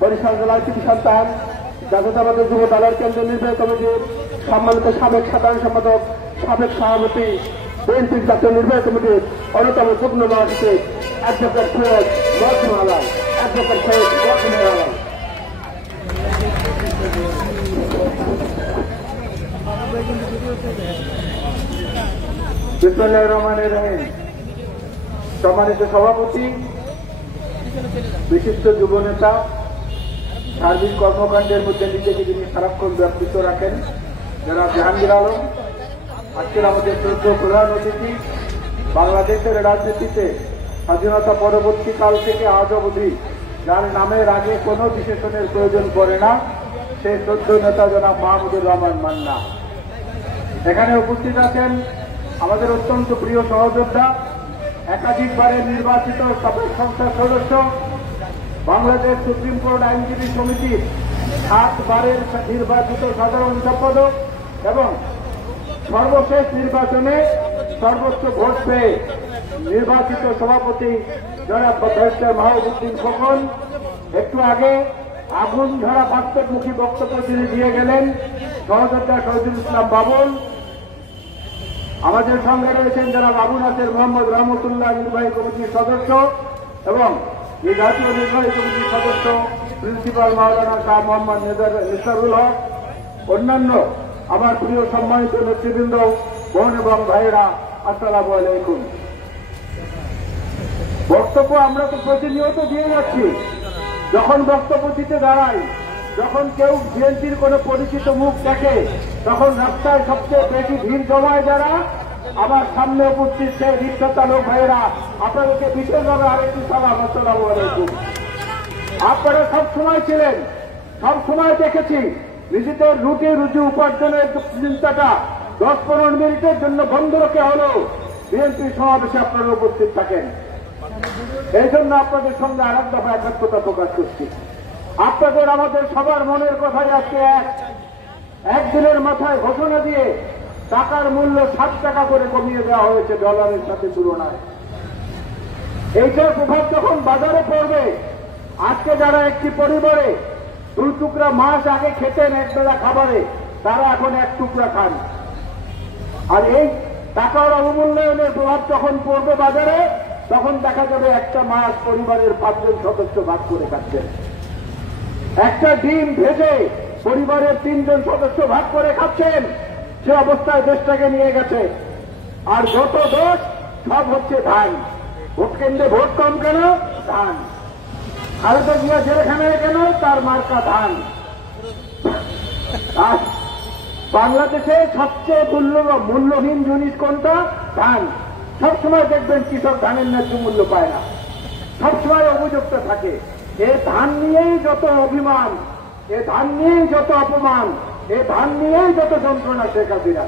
বরিশাল জেলার কৃতি সন্তান জাতীয়তাবাদী যুব দলের কেন্দ্রীয় নির্বাহী কমিটির সম্মানিত সাবেক সাধারণ সম্পাদক, সাবেক সভাপতি, বিএনপির জাতীয় নির্বাহী কমিটির অন্যতম যুগ্ম মহাসচিব অ্যাডভোকেট সৈয়দ মহসিন আলম, অ্যাডভোকেট সৈয়দ মহসিন আলম। বিসমিল্লাহির রহমানির রহিম। সম্মানিত সভাপতি, বিশিষ্ট যুব নেতা, সার্বিক কর্মকাণ্ডের মধ্যে নিজেকে যিনি সারাক্ষণ ব্যক্তিত্ব রাখেন যারা জাহাঙ্গীর আলম, আজকের আমাদের শ্রদ্ধেয় প্রধান অতিথি, বাংলাদেশের রাজনীতিতে স্বাধীনতা পরবর্তীকাল থেকে আজ অবধি যার নামের আগে কোনো বিশেষণের প্রয়োজন পড়ে না, সেই শ্রদ্ধেয় নেতা জনাব মাহমুদুর রহমান মান্না। এখানে উপস্থিত আছেন আমাদের অত্যন্ত প্রিয় সহযোদ্ধা, একাধিকবারের নির্বাচিত সাবেক সংসদ সদস্য, বাংলাদেশ সুপ্রিম কোর্ট আইনজীবী সমিতির 7 বারের নির্বাচিত সাধারণ সম্পাদক এবং সর্বশেষ নির্বাচনে সর্বোচ্চ ভোট পেয়ে নির্বাচিত সভাপতি জনাব ব্যারিস্টার মাহবুবউদ্দিন খোকন। একটু আগে আগুন ঝরা বাস্তবমুখী বক্তব্য তিনি দিয়ে গেলেন সহযোদ্ধা শহীদুল ইসলাম বাবুল। আমাদের সঙ্গে রয়েছেন জনাব আবু নাসের মোহাম্মদ রহমতুল্লাহ, নির্বাহী কমিটির সদস্য এবং এই জাতীয় নির্বাহী কমিটির সদস্য প্রিন্সিপাল মাওলানা শাহ মোহাম্মদ নিসারুল হক, অন্যান্য আমার প্রিয় সম্মানিত নেতৃবৃন্দ, বোন এবং ভাইয়েরা, আসসালামু আলাইকুম। বক্তব্য আমরা তো প্রতিনিয়ত দিয়ে যাচ্ছি। যখন বক্তব্য দিতে দাঁড়াই, যখন কেউ বিএনপির কোন পরিচিত মুখ দেখে, তখন রাস্তায় সবচেয়ে বেশি ভিড় জমায় যারা আমার সামনে উপস্থিত সেই রিক্সা লোক ভাইয়েরা, আপনাদেরকে বিশেষভাবে আরেকটি সালাম, আসসালামু আলাইকুম। আপনারা সব সময় ছিলেন, সব সময় দেখেছি নিজেদের রুটি রুজি উপার্জনের চিন্তাটা 10-15 মিনিটের জন্য বন্ধ রেখে হলেও বিএনপি সমাবেশে আপনারা উপস্থিত থাকেন। এই জন্য আপনাদের সঙ্গে আরেক দফা একাত্মতা প্রকাশ করছি। আপনাদের আমাদের সবার মনের কথাই আজকে একদিনের মাথায় ঘোষণা দিয়ে টাকার মূল্য 7 টাকা করে কমিয়ে দেওয়া হয়েছে ডলারের সাথে তুলনায়। এইটার প্রভাব যখন বাজারে পড়বে, আজকে যারা একটি পরিবারে 2 টুকরা মাছ আগে খেতেন একবেলা খাবারে, তারা এখন 1 টুকরা খান। আর এই টাকার অবমূল্যায়নের প্রভাব যখন পড়বে বাজারে, তখন দেখা যাবে একটা মাছ পরিবারের 5 জন সদস্য ভাগ করে খাচ্ছেন। একটা ডিম ভেজে পরিবারের 3 জন সদস্য ভাগ করে খাচ্ছেন। সে অবস্থায় দেশটাকে নিয়ে গেছে। আর যত দোষ সব হচ্ছে ধান। ভোট কেন্দ্রে ভোট কম কেন? ধান। খালেদা জিয়া জেলখানায় কেন? তার মার্কা ধান। আর বাংলাদেশে সবচেয়ে মূল্যহীন জিনিস কোনটা? ধান। সবসময় দেখবেন কৃষক ধানের ন্যায্য মূল্য পায় না, সবসময় অভিযুক্ত থাকে। এ ধান নিয়েই যত অভিমান, এ ধান নিয়েই যত অপমান, এ ধান নিয়েই যত যন্ত্রণা শেখ হাসিনা।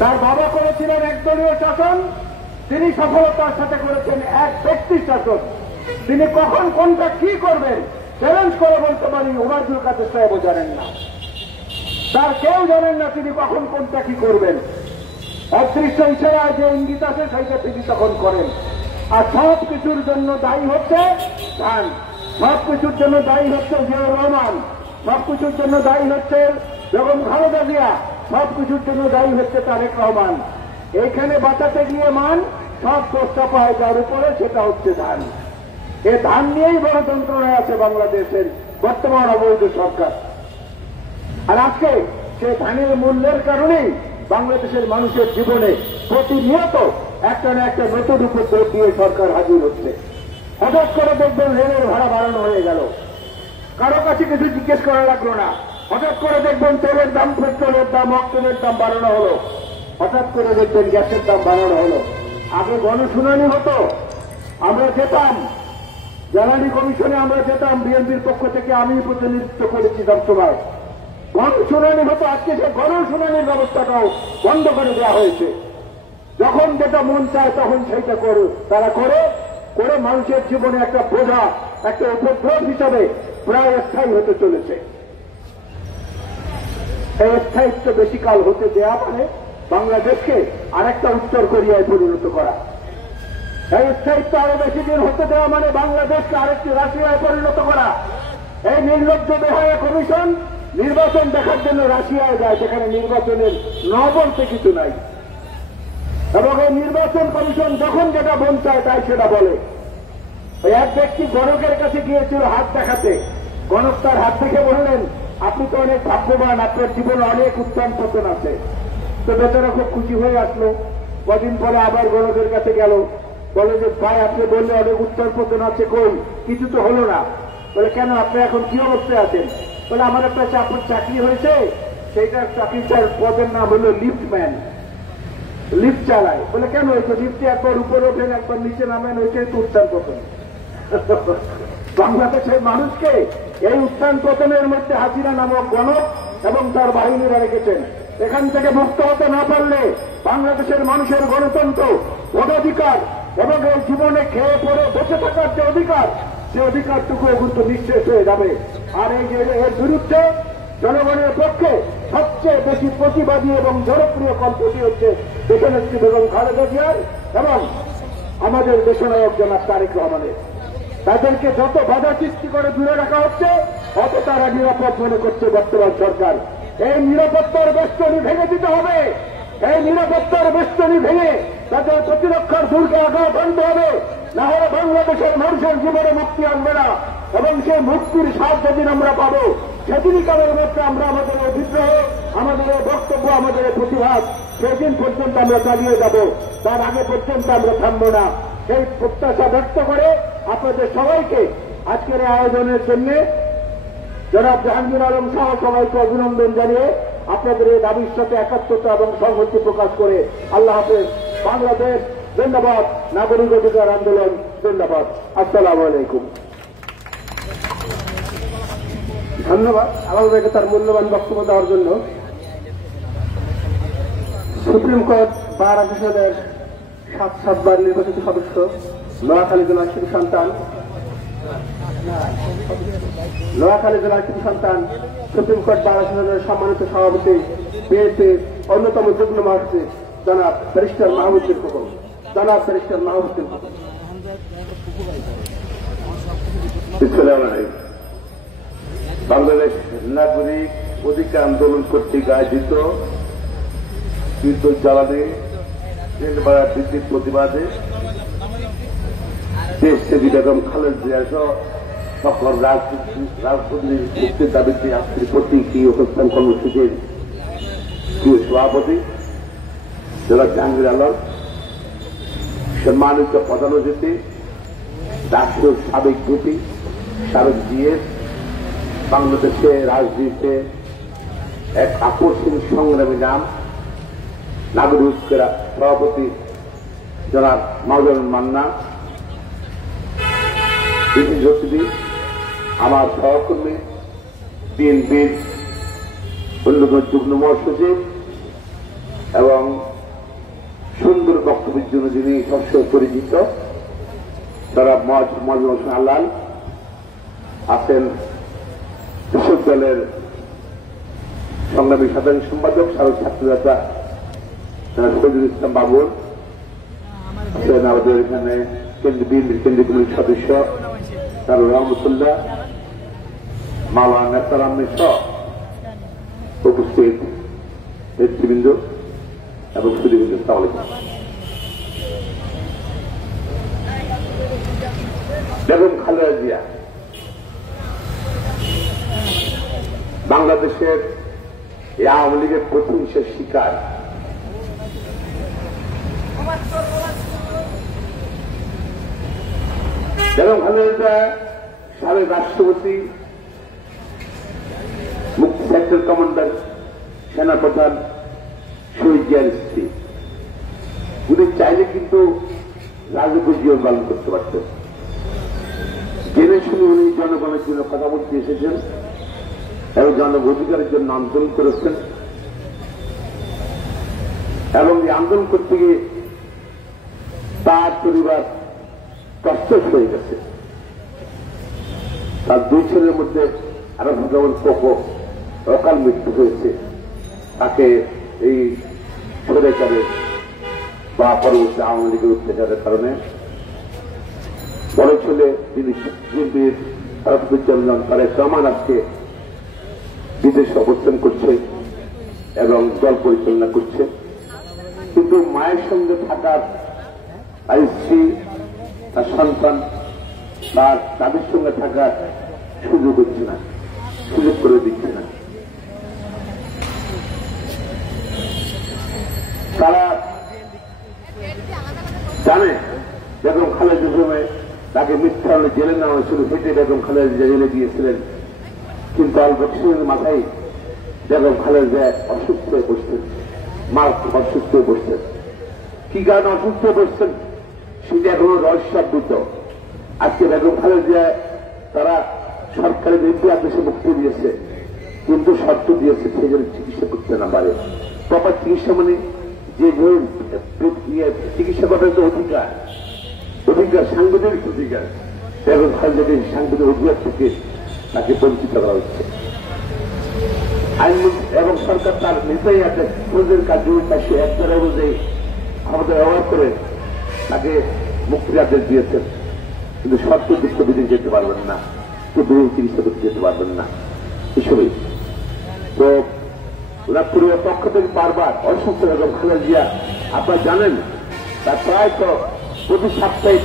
তার বাবা করেছিলেন একদলীয় শাসন, তিনি সফলতার সাথে করেছেন এক ব্যক্তির শাসন। তিনি কখন কোনটা কি করবেন চ্যালেঞ্জ করে বলতে পারি, ওবায়দুল কাদের সাহেবও জানেন না, তার কেউ জানেন না তিনি কখন কোনটা কি করবেন। অদৃশ্য ইশারায় যে ইঙ্গিত আছে সেইটা তিনি তখন করেন। আর সব কিছুর জন্য দায়ী হচ্ছে ধান, সব কিছুর জন্য দায়ী হচ্ছে জিয়াউর রহমান, সব কিছুর জন্য দায়ী হচ্ছে বেগম খালেদা জিয়া, সব কিছুর জন্য দায়ী হচ্ছে তারেক রহমান। এইখানে বাঁচাতে গিয়ে মান সব দোষটা পায় যার উপরে, সেটা হচ্ছে ধান। এ ধান নিয়েই বড় যন্ত্রণায় আছে বাংলাদেশের বর্তমান অবৈধ সরকার। আর আজকে সে ধানের মূল্যের কারণেই বাংলাদেশের মানুষের জীবনে প্রতিনিয়ত একটা না একটা নতুন উপদ্রব দিয়ে সরকার হাজির হচ্ছে। হঠাৎ করে দেখবেন রেলের ভাড়া বাড়ানো হয়ে গেল, কারো কাছে কিছু জিজ্ঞেস করা লাগলো না। হঠাৎ করে দেখবেন তেলের দাম, পেট্রোলের দাম, অক্টেনের দাম বাড়ানো হলো। হঠাৎ করে দেখবেন গ্যাসের দাম বাড়ানো হলো। আগে গণশুনানি হতো, আমরা যেতাম, জ্বালানি কমিশনে আমরা যেতাম, বিএনপির পক্ষ থেকে আমি প্রতিনিধিত্ব করেছি সবসময়। গণশুনানি হতো, আজকে সে গণশুনানির ব্যবস্থাটাও বন্ধ করে দেওয়া হয়েছে। যখন যেটা মন চায় তখন সেইটা তারা করে মানুষের জীবনে একটা বোঝা, একটা উপদ্রব হিসাবে প্রায় স্থায়ী হতে চলেছে। এই স্থায়িত্ব বেশি কাল হতে দেয়া মানে বাংলাদেশকে আরেকটা উত্তর কোরিয়ায় পরিণত করা। এই স্থায়িত্ব আরো বেশি দিন হতে দেওয়া মানে বাংলাদেশকে আরেকটি রাশিয়ায় পরিণত করা। এই নির্লজ্জ বেহায়া কমিশন নির্বাচন দেখার জন্য রাশিয়ায় যায়, যেখানে নির্বাচনের বলতে কিছু নাই। এবং এই নির্বাচন কমিশন যখন যেটা মন চায় তাই সেটা বলে। এক ব্যক্তি গণকের কাছে গিয়েছিল হাত দেখাতে, গণক তার হাত দেখে বললেন, আপনি তো অনেক ভাগ্যবান, আপনার জীবনে অনেক উত্থান পতন আছে। তো বেচারা খুব খুশি হয়ে আসলো। কদিন পরে আবার গণকের কাছে গেল, বলে যে ভাই আপনি বললে অনেক উত্থান পতন আছে, কই কিছু তো হলো না। বলে কেন, আপনি এখন কি অবস্থায় আছেন? বলে আমার একটা চাকরি হয়েছে, সেইটার চাকরিটার পদের নাম হলো লিফটম্যান, লিফট চালায়। বলে কেন হয়েছে? লিফটে একবার উপরে ওঠেন, একবার নিচে নামেন, ওইটাই তো উত্থান পতন। বাংলাদেশের মানুষকে এই উত্থান পতনের মধ্যে হাসিনা নামক গণক এবং তার বাহিনীরা রেখেছেন। এখান থেকে মুক্ত হতে না পারলে বাংলাদেশের মানুষের গণতন্ত্র, ভোটাধিকার এবং এই জীবনে খেয়ে পড়ে বেঁচে থাকার যে অধিকার, সে অধিকারটুকু কিন্তু নিঃশেষ হয়ে যাবে। আর এই যে এর বিরুদ্ধে জনগণের পক্ষে সবচেয়ে বেশি প্রতিবাদী এবং জনপ্রিয় কণ্ঠটি হচ্ছে দেশনেত্রী বেগম খালেদা জিয়ার এবং আমাদের দেশনায়ক জনাব তারেক রহমানের। তাদেরকে যত বাধা সৃষ্টি করে দূরে রাখা হচ্ছে, অত তারা নিরাপদ মনে করছে বর্তমান সরকার। এই নিরাপত্তার বেষ্টনী ভেঙে দিতে হবে। এই নিরাপত্তার বেষ্টনী ভেঙে তাদের প্রতিরক্ষার দুর্গে আঘাত আনতে হবে, না হলে বাংলাদেশের মানুষের জীবনে মুক্তি আনবে না। এবং সেই মুক্তির স্বাদ যেদিন আমরা পাবো, সেদিনই কালের মধ্যে আমরা আমাদের বিদ্রোহ, আমাদের বক্তব্য, আমাদের প্রতিবাদ সেদিন পর্যন্ত আমরা চালিয়ে যাব। তার আগে পর্যন্ত আমরা থামবো না। সেই প্রত্যাশা ব্যক্ত করে আপনাদের সবাইকে আজকের আয়োজনের জন্য জনাব জাহাঙ্গীর আলম সহ সবাইকে অভিনন্দন জানিয়ে আপনাদের এই দাবির সাথে একাত্মতা এবং সংহতি প্রকাশ করে আল্লাহ হাফেজ। বাংলাদেশ জিন্দাবাদ, নাগরিক অধিকার আন্দোলন জিন্দাবাদ। আসসালামু আলাইকুম। ধন্যবাদ আলাল ভাইকে তার মূল্যবান বক্তব্য দেওয়ার জন্য। সুপ্রিম কোর্ট বার আসনের 7 বার নির্বাচিত সদস্য, নোয়াখালী জেলার শিশু সন্তান নোয়াখালী জেলার কৃতি সন্তান সুপ্রিম কোর্ট বার অ্যাসোসিয়েশনের সম্মানিত সভাপতি বিএনপির অন্যতম যুগ্ম মহাসচিব জনাব ব্যারিস্টার মাহমুদুল হুকুম। বাংলাদেশ নাগরিক অধিকার আন্দোলন কর্তৃক আয়োজিত বিদ্যুৎ জ্বালানি ট্রেন ভাড়া বৃদ্ধির প্রতিবাদে দেশসেবী বেগম খালেদা জিয়া সহ সকল রাজনৈতিক মুক্তির দাবিতে আজকের প্রতীকী অবস্থান কর্মসূচির প্রিয় সভাপতি জনাব জাহাঙ্গীর আলম, সম্মানিত প্রধান অতিথি, রাষ্ট্রের সাবেক ভিপি সাবেক জিএস, বাংলাদেশের রাজনীতিতে এক আকর্ষণীয় সংগ্রামী নাম নাগরিক ঐক্যের সভাপতি জনাব মাওলানা মান্না, বিশেষ অতিথি আমার সহকর্মী বিএনপির অন্যতম যুগ্ম মহাসচিব এবং সুন্দর বক্তব্যের জন্য যিনি সবসময় পরিচিত তারা মজুর হোসেন আল্লাল আছেন, কৃষক দলের সংগ্রামী সাধারণ সম্পাদক সাবেক ছাত্রনেতা শহীদুল ইসলাম বাবুল আছেন, আমাদের এখানে বিএনপির কেন্দ্রীয় কমিটির সদস্য তার রহমতুল্লাহ, মাওলানা নেতার আহমেদ সহ উপস্থিত নেতৃবৃন্দ এবং সুদীবৃন্দ, আসসালামু আলাইকুম। বেগম খালেদা জিয়া বাংলাদেশের এই আওয়ামী লীগের প্রতিহিংসার শিকার। বেগম খালেদা সাবেক রাষ্ট্রপতি, মুক্তি সেক্টর কমান্ডার, সেনাপ্রধান শহীদ জিয়ার স্ত্রী। উনি চাইলে কিন্তু রাজকীয় জীবন পালন করতে পারতেন। জেনে শুনে উনি জনগণের জন্য কথা বলতে এসেছেন এবং জনঅধিকারের জন্য আন্দোলন করেছেন এবং এই আন্দোলন করতে গিয়ে তার পরিবার কষ্ট হয়ে গেছে। তার দুই ছেলের মধ্যে আরো ভগবান কোকো অকাল মৃত্যু হয়েছে। তাকে এই স্বৈরাচারের বা পরবর্তী আওয়ামী লীগের অত্যাচারের কারণে বড় ছেলে তিনি বিএনপির ভারতচন্দ্রন তারেক রহমান আজকে বিদেশে অবস্থান করছে এবং দল পরিচালনা করছে, কিন্তু মায়ের সঙ্গে থাকার স্ত্রী, তার সন্তান, তাদের সঙ্গে থাকার সুযোগ হচ্ছে না, সুযোগ করে দিচ্ছে না। তারা জানে বেগম খালেদা সময় তাকে মিথ্যা হলে জেলে নেওয়া হয়েছিল, হেঁটে বেগম খালেদা জেলে গিয়েছিলেন, কিন্তু অল্প কিছুদিন মাথায় বেগম খালেদা অসুস্থ হয়ে বসতেন, অসুস্থ হয়ে বসতেন। কি কারণে অসুস্থ হয়ে বসতেন সেটা এখনো রহস্যাবৃত। আজকে বেগম খালেদা তারা সরকারের বিরুদ্ধে আদেশে মুক্তি দিয়েছে, কিন্তু শর্ত দিয়েছে সেই জন্য চিকিৎসা করতে না পারে। প্রপার চিকিৎসা মানে যে চিকিৎসা করার যে অধিকার, সাংবিধানিক অধিকার, বেগম খালেদাকে সাংবিধানিক অধিকার থেকে তাকে বঞ্চিত করা হচ্ছে। আইনমন্ত্রী এবং সরকার তার নেতাই আছে ফৌজের কার্য 401 অনুযায়ী ক্ষমতা ব্যবহার করে তাকে মুক্তির আদেশ দিয়েছেন, কিন্তু শর্তযুক্ত বিদেশ যেতে পারবেন না, বহু চিকিৎসা করতে যেতে পারবেন না। এসবই তো ওরা পরিবার পক্ষ থেকে বারবার অসুস্থ বেগম খালেদা জিয়া আপনারা জানেন তার প্রায় তো প্রতি সপ্তাহে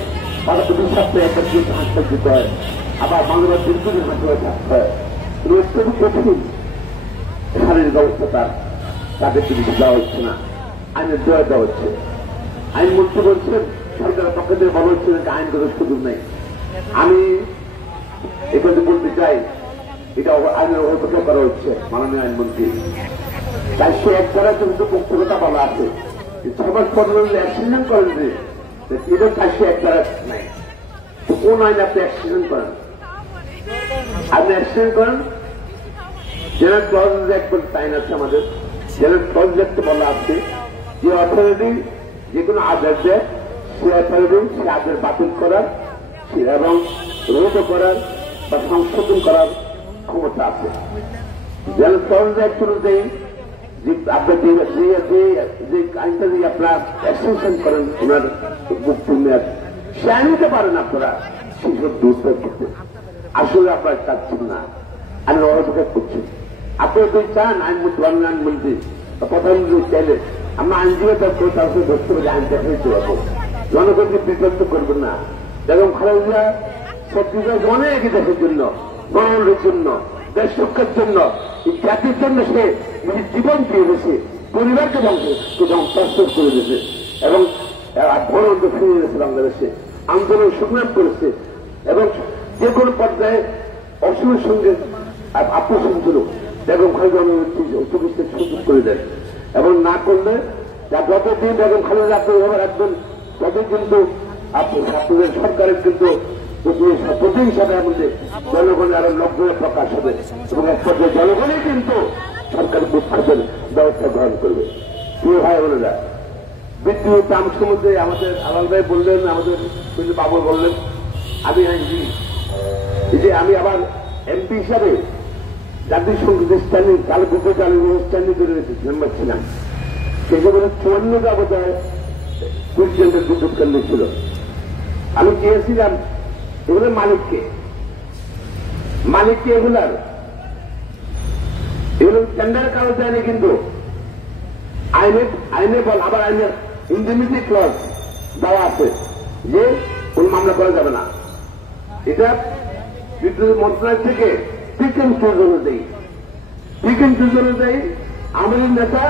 একবার কিন্তু হাসপাতাল যেতে হয়, আবার বাংলার দীর্ঘদিন হাসপাতালে থাকতে হয়। অত্যন্ত কঠিন শারীরিক অবস্থা তাদের চিকিৎসা দেওয়া হচ্ছে না, আইনের দেওয়া দেওয়া হচ্ছে। আইনমন্ত্রী বলছেন, সরকারের পক্ষ থেকে বলা হচ্ছে যে আইনগত সুযোগ নেই। আমি এখানে বলতে চাই এটা আইনের অপেক্ষা করা হচ্ছে। মাননীয় আইনমন্ত্রী 401 ধারায় কিন্তু পক্ষতা বলা আছে, 6 মাস পর অ্যাক্সিডেন্ট করেন যে এটা 401 ধারা নাই। তো কোন আইনে আপনি অ্যাক্সিডেন্ট করেন? আপনি অ্যাক্সিডেন্ট করেন জেনারেল ক্লজ একবার আইন আছে আমাদের, জেনারেল ক্লজ দেখতে বলা আছে যে অথরিটি যে কোনো আদেশ দেয় সে অথরিটি সে আদেশ বাতিল করার এবং রোধ করার বা সংশোধন করার ক্ষমতা আছে। জেল অনুযায়ী যে আপনার যে আইনটা দিয়ে আপনারা এক্সটেনশন করেন ওনার মুক্তির মেয়াদ, সে আইনতে পারেন আপনারা সেসব দুষ্প্রয়োগ করতে। আসলে আপনারা চাচ্ছেন না, আমি অপেক্ষা করছি। আপনারা যদি চান আইনমন্ত্রী প্রধানমন্ত্রী চাইলে আমরা আইনজীবী করে তার সাথে ধরতে পারি, আইন দেখাইতে পারবো। জনগণকে বিভ্রান্ত করবেন না। যেমন খালেদা ছত্রিশগঞ্জ অনেক দেশের জন্য, গণতন্ত্রের জন্য, দেশ রক্ষার জন্য, এই জাতির জন্য সে নিজের জীবন দিয়ে গেছে, পরিবারকে ধ্বংস করে দিয়েছে এবং ভরন্ত ফিরে গেছে বাংলাদেশে, আন্দোলন সংগ্রাম করেছে এবং যে কোনো পর্যায়ে অসুরের সঙ্গে আপোষণ ছিল বেগম খালেদা চব্বিশ থেকে সুযোগ করে দেন এবং না করলে যতদিন বেগম খালেদা আপনি রাখবেন ততদিন কিন্তু আপনাদের সরকারের কিন্তু প্রতিহিংসাটা মধ্যে জনগণের আরো লগ্নে প্রকাশ হবে এবং এক পর্যায়ে জনগণই কিন্তু সরকার উৎখাতের ব্যবস্থা গ্রহণ করবে। প্রিয় ভাই বোনেরা, বিদ্যুৎ দাম সম্বন্ধে আমাদের আলাল ভাই বললেন, আমাদের বাবু বললেন, আমি আইনজীবী, যে আমি আবার এমপি হিসাবে জাতীয় সংসদের স্ট্যান্ডিং কাল বুকে স্ট্যান্ডিং করে মেম্বার ছিলাম। সেগুলো 54টা বোধ হয় কুইন্টালের বিদ্যুৎ কেন্দ্র ছিল। আমি চেয়েছিলাম এগুলোর মালিককে এগুলার এগুলো টেন্ডার কাগজ দেয়নি, কিন্তু আইনে বল আবার আইনের ইন্ডিমিটি ক্লজ দেওয়া আছে যে কোন মামলা করা যাবে না। এটা বিদ্যুৎ মন্ত্রণালয় থেকে ফ্রিকোয়েন্সি অনুযায়ী আমাদের নেতা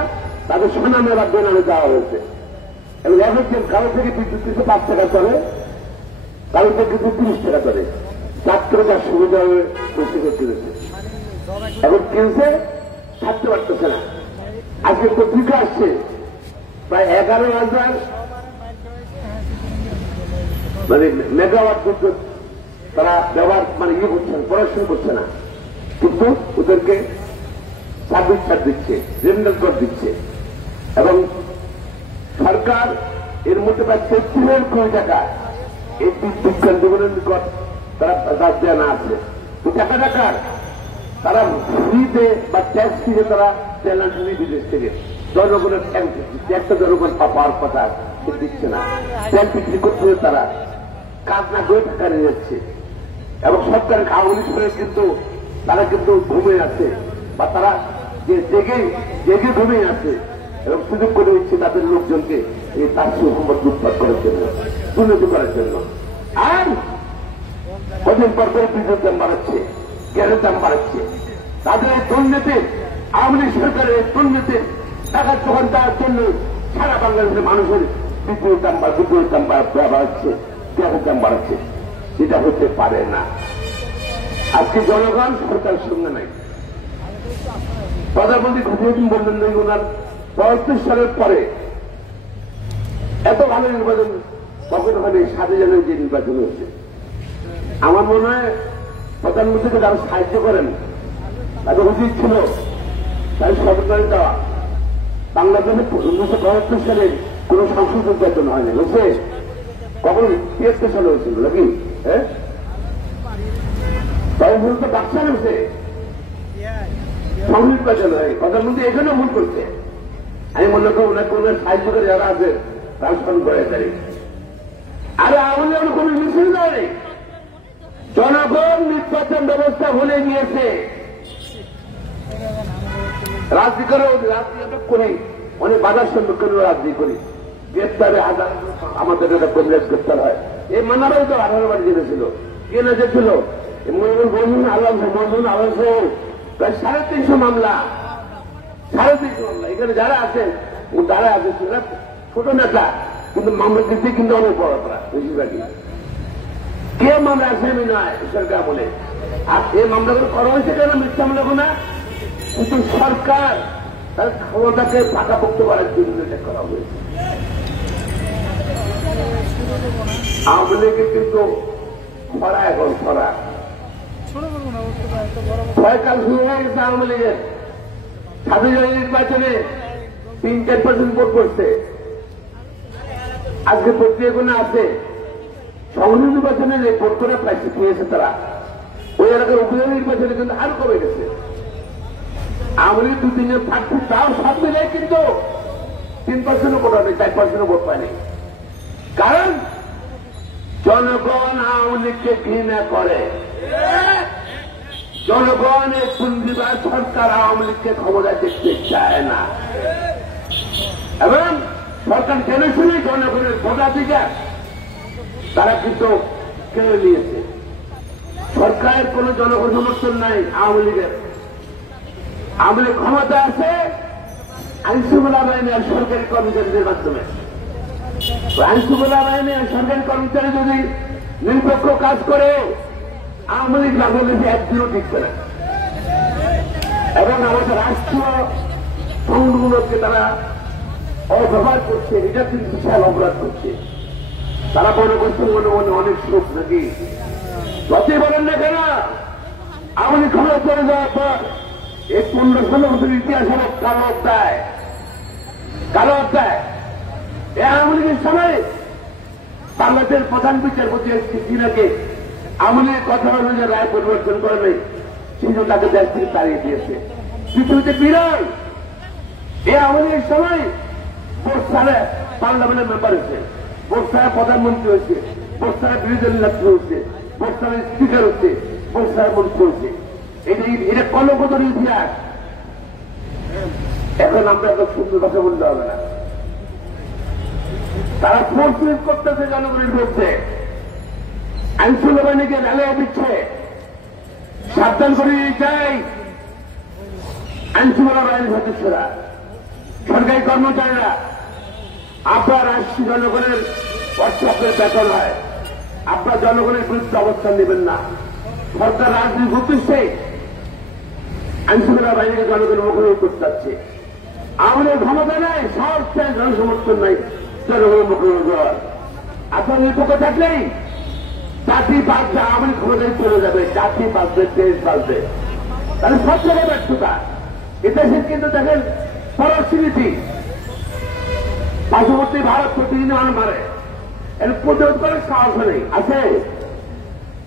তাদের সুনামে বা বেনামে দেওয়া হয়েছে এবং কারো থেকে বিদ্যুৎ দিতে 5 টাকা করে, কারো থেকে 30 টাকা করে, ছাত্ররা তার সুবিধা হয়ে বসে করতে দিচ্ছে এবং কিনছে ছাড়তে পারতেছে না। আজকে পত্রিকা আসছে প্রায় 11,000 মানে মেগাওয়াট বিদ্যুৎ তারা ব্যবহার করছে না, পড়াশোনা করছে না, কিন্তু ওদেরকে সার্ভিস চার্জ দিচ্ছে, রেন্ডাল কর দিচ্ছে এবং সরকার এর মধ্যে প্রায় 33 কোটি টাকা এই বিদ্যুৎ কেন্দ্রগুলোর নিকট তারা দেওয়া না আছে। টাকার তারা ফ্রিতে বা ট্যাক্স ফ্রিতে তারা চ্যালেঞ্জ বিদেশ থেকে জনগণের ট্যাক্সটা জনগণ পাওয়ার কথা সে দিচ্ছে না, ট্যাক্স বিক্রি করতে হলে তারা কাজ না করে টাকা নিয়ে যাচ্ছে এবং সরকারের আওয়ামী করে কিন্তু তারা কিন্তু ঘুমে আছে বা তারা যে জেগে ঘুমে আছে এবং সুযোগ করে দিচ্ছে তাদের লোকজনকে এই তার সম্পদ লুটপাট করার জন্য, দুর্নীতি করার জন্য। আর কদিন পর করে বিদ্যুৎ দাম বাড়াচ্ছে, গ্যাসের দাম বাড়াচ্ছে। তাদের এই দুর্নীতি, আওয়ামী লীগ সরকারের এই দুর্নীতি টাকার দোকান দেওয়ার জন্য সারা বাংলাদেশের মানুষের বিদ্যুৎ দাম বাড়াচ্ছে, গ্যাসের দাম বাড়াচ্ছে। এটা হতে পারে না। আজকে জনগণ সরকারের সঙ্গে নাই। প্রধানমন্ত্রী ঘটিয়ে বললেন নাই ওনার 35 সালের পরে এত ভালো নির্বাচন কখন হলে 7 জানুয়ারি যে নির্বাচন হয়েছে। আমার মনে হয় প্রধানমন্ত্রীকে যারা সাহায্য করেন তাদের উচিত ছিল তাই সরকারি দেওয়া। বাংলাদেশে 1972 সালে কোন সংসদ নির্বাচন হয়নি, বুঝছে? কখন 73 সালে হয়েছিল নাকি? হ্যাঁ, তখন তো বাচ্চা হয়েছে, সংনির্বাচন হয়। প্রধানমন্ত্রী এখানেও ভুল করছে। আমি মনে করি ওনাকে ওনার সাহায্য করে যারা আছে তারা স্মরণ করে দেয়। আরে আওয়ামী লীগ কোন মিছিল দেয়, জনগণ নির্বাচন ব্যবস্থা ভুলে গিয়েছে। রাজনীতি করে রাজনীতি করি, অনেক বাধার সম্মুখীন রাজনীতি করি, গ্রেপ্তারে আমাদের একটা কংগ্রেস গ্রেপ্তার হয়। এই মানারাই তো 18 বার জেনেছিল, কে না যেছিল মজুন আলম সহ প্রায় 350 মামলা, 350 মামলা। এখানে যারা আছে তারা আছে ছোট নেতা, কিন্তু মামলা দিতে কিন্তু অনেক বড় তারা বেশিরভাগই। কে মামলা আসামি নয় সরকার বলে। আর এই মামলাগুলো করা হয়েছে কেন? মিথ্যা মামলা না, কিন্তু সরকার তার ক্ষমতাকে পাকাপোক্ত করার জন্য এটা করা হয়েছে। আওয়ামী লীগের কিন্তু খরা, এখন খরা ছয়কাল শুরু হয়ে গেছে আওয়ামী লীগের। 7 জানুয়ারি নির্বাচনে 3-4% ভোট করছে। আজকে পত্রিকা আছে সংসদ নির্বাচনে যে ভোট করে প্রায় পেয়েছে তারা, ওই এলাকার উপজেলা নির্বাচনে কিন্তু আরো কমে গেছে। আওয়ামী লীগ 2-3 প্রার্থী তাও সব মিলে কিন্তু 3% ভোট হয়নি, 4% ভোট পায়নি। কারণ জনগণ আওয়ামী লীগকে ঘৃণা করে, জনগণের পুঞ্জিবাদ সরকার আওয়ামী লীগকে ক্ষমতা দেখতে চায় না, এবং সরকার জেনে শুনে জনগণের ভোটাধিকার তারা কিন্তু কেড়ে নিয়েছে। সরকারের কোন জনগণ সমর্থন নাই আওয়ামী লীগের। আওয়ামী লীগ ক্ষমতা আছে আইনশৃঙ্খলা বাহিনী আর সরকারি কর্মচারীদের মাধ্যমে। আইনশৃঙ্খলা বাহিনী আর সরকারি কর্মচারী যদি নিরপেক্ষ কাজ করে আওয়ামী লীগ বাংলাদেশে একদিনও টিকবে না, এবং আমাদের রাষ্ট্রীয় সংগঠনকে তারা অব্যবহার করছে, এটা কিন্তু বিশাল অপরাধ করছে। তারা মনে করছে মনে মনে অনেক সুখ নাকি, যতই বলেন না কেন আওয়ামী লীগ ক্ষমতা চলে যাওয়ার পর এই 15-16 বছরের ইতিহাস হল কালো অধ্যায়। কালো অধ্যায় এই আওয়ামী লীগের সময় বাংলাদেশের প্রধান বিচারপতি দিনাকে আওয়ামী লীগের কথা অনুযায়ী রায় পরিবর্তন করে নেই, সেই জন্য তাকে দেশ থেকে তাড়িয়ে দিয়েছে। পৃথিবীতে বিরল এই আওয়ামী লীগের সময় পোস্টারে পার্লামেন্টের মেম্বার হয়েছে, পোস্টারে প্রধানমন্ত্রী হয়েছে, পোস্টারে বিরোধী নেত্রী হচ্ছে, পোস্টারে স্পিকার হচ্ছে, পোস্টারে মন্ত্রী হচ্ছে। এটা কলঙ্কর ইতিহাস। এখন আমরা এত সুন্দর কথা বলতে হবে না। তারা ফোর্স ইউজ করতেছে জনগণের বিরুদ্ধে, আইনশৃঙ্খলা বাহিনীকে রেলে দিচ্ছে। সাবধান করে চাই আইনশৃঙ্খলা বাহিনীর সদস্যরা, সরকারি কর্মচারীরা, আপনার রাষ্ট্রীয় জনগণের অর্থের বেতন হয়, আপনার জনগণের বিরুদ্ধে অবস্থান নেবেন না। সরকার রাজনীতি করতেছে, আইনশৃঙ্খলা বাহিনীকে জনগণের মুখোমুখি করতে যাচ্ছে। আমাদের ক্ষমতা নেই, সাহস চাই, জনসমর্থন নাই, জনগণের মুখোমুখি হওয়ার। আপনার নিরপেক্ষ থাকলেই জাতি বাঁচবে, আমাদের ক্ষমতায় চলে যাবে, জাতি বাঁচবে, দেশ বাঁচবে। তাহলে সব জায়গায় ব্যর্থতা। এদেশের কিন্তু দেখেন পরস্মৃতি, পার্শ্ববর্তী ভারত প্রতিদিন মানুষ মারে, এর প্রতিরোধ করার সাহস নেই। আছে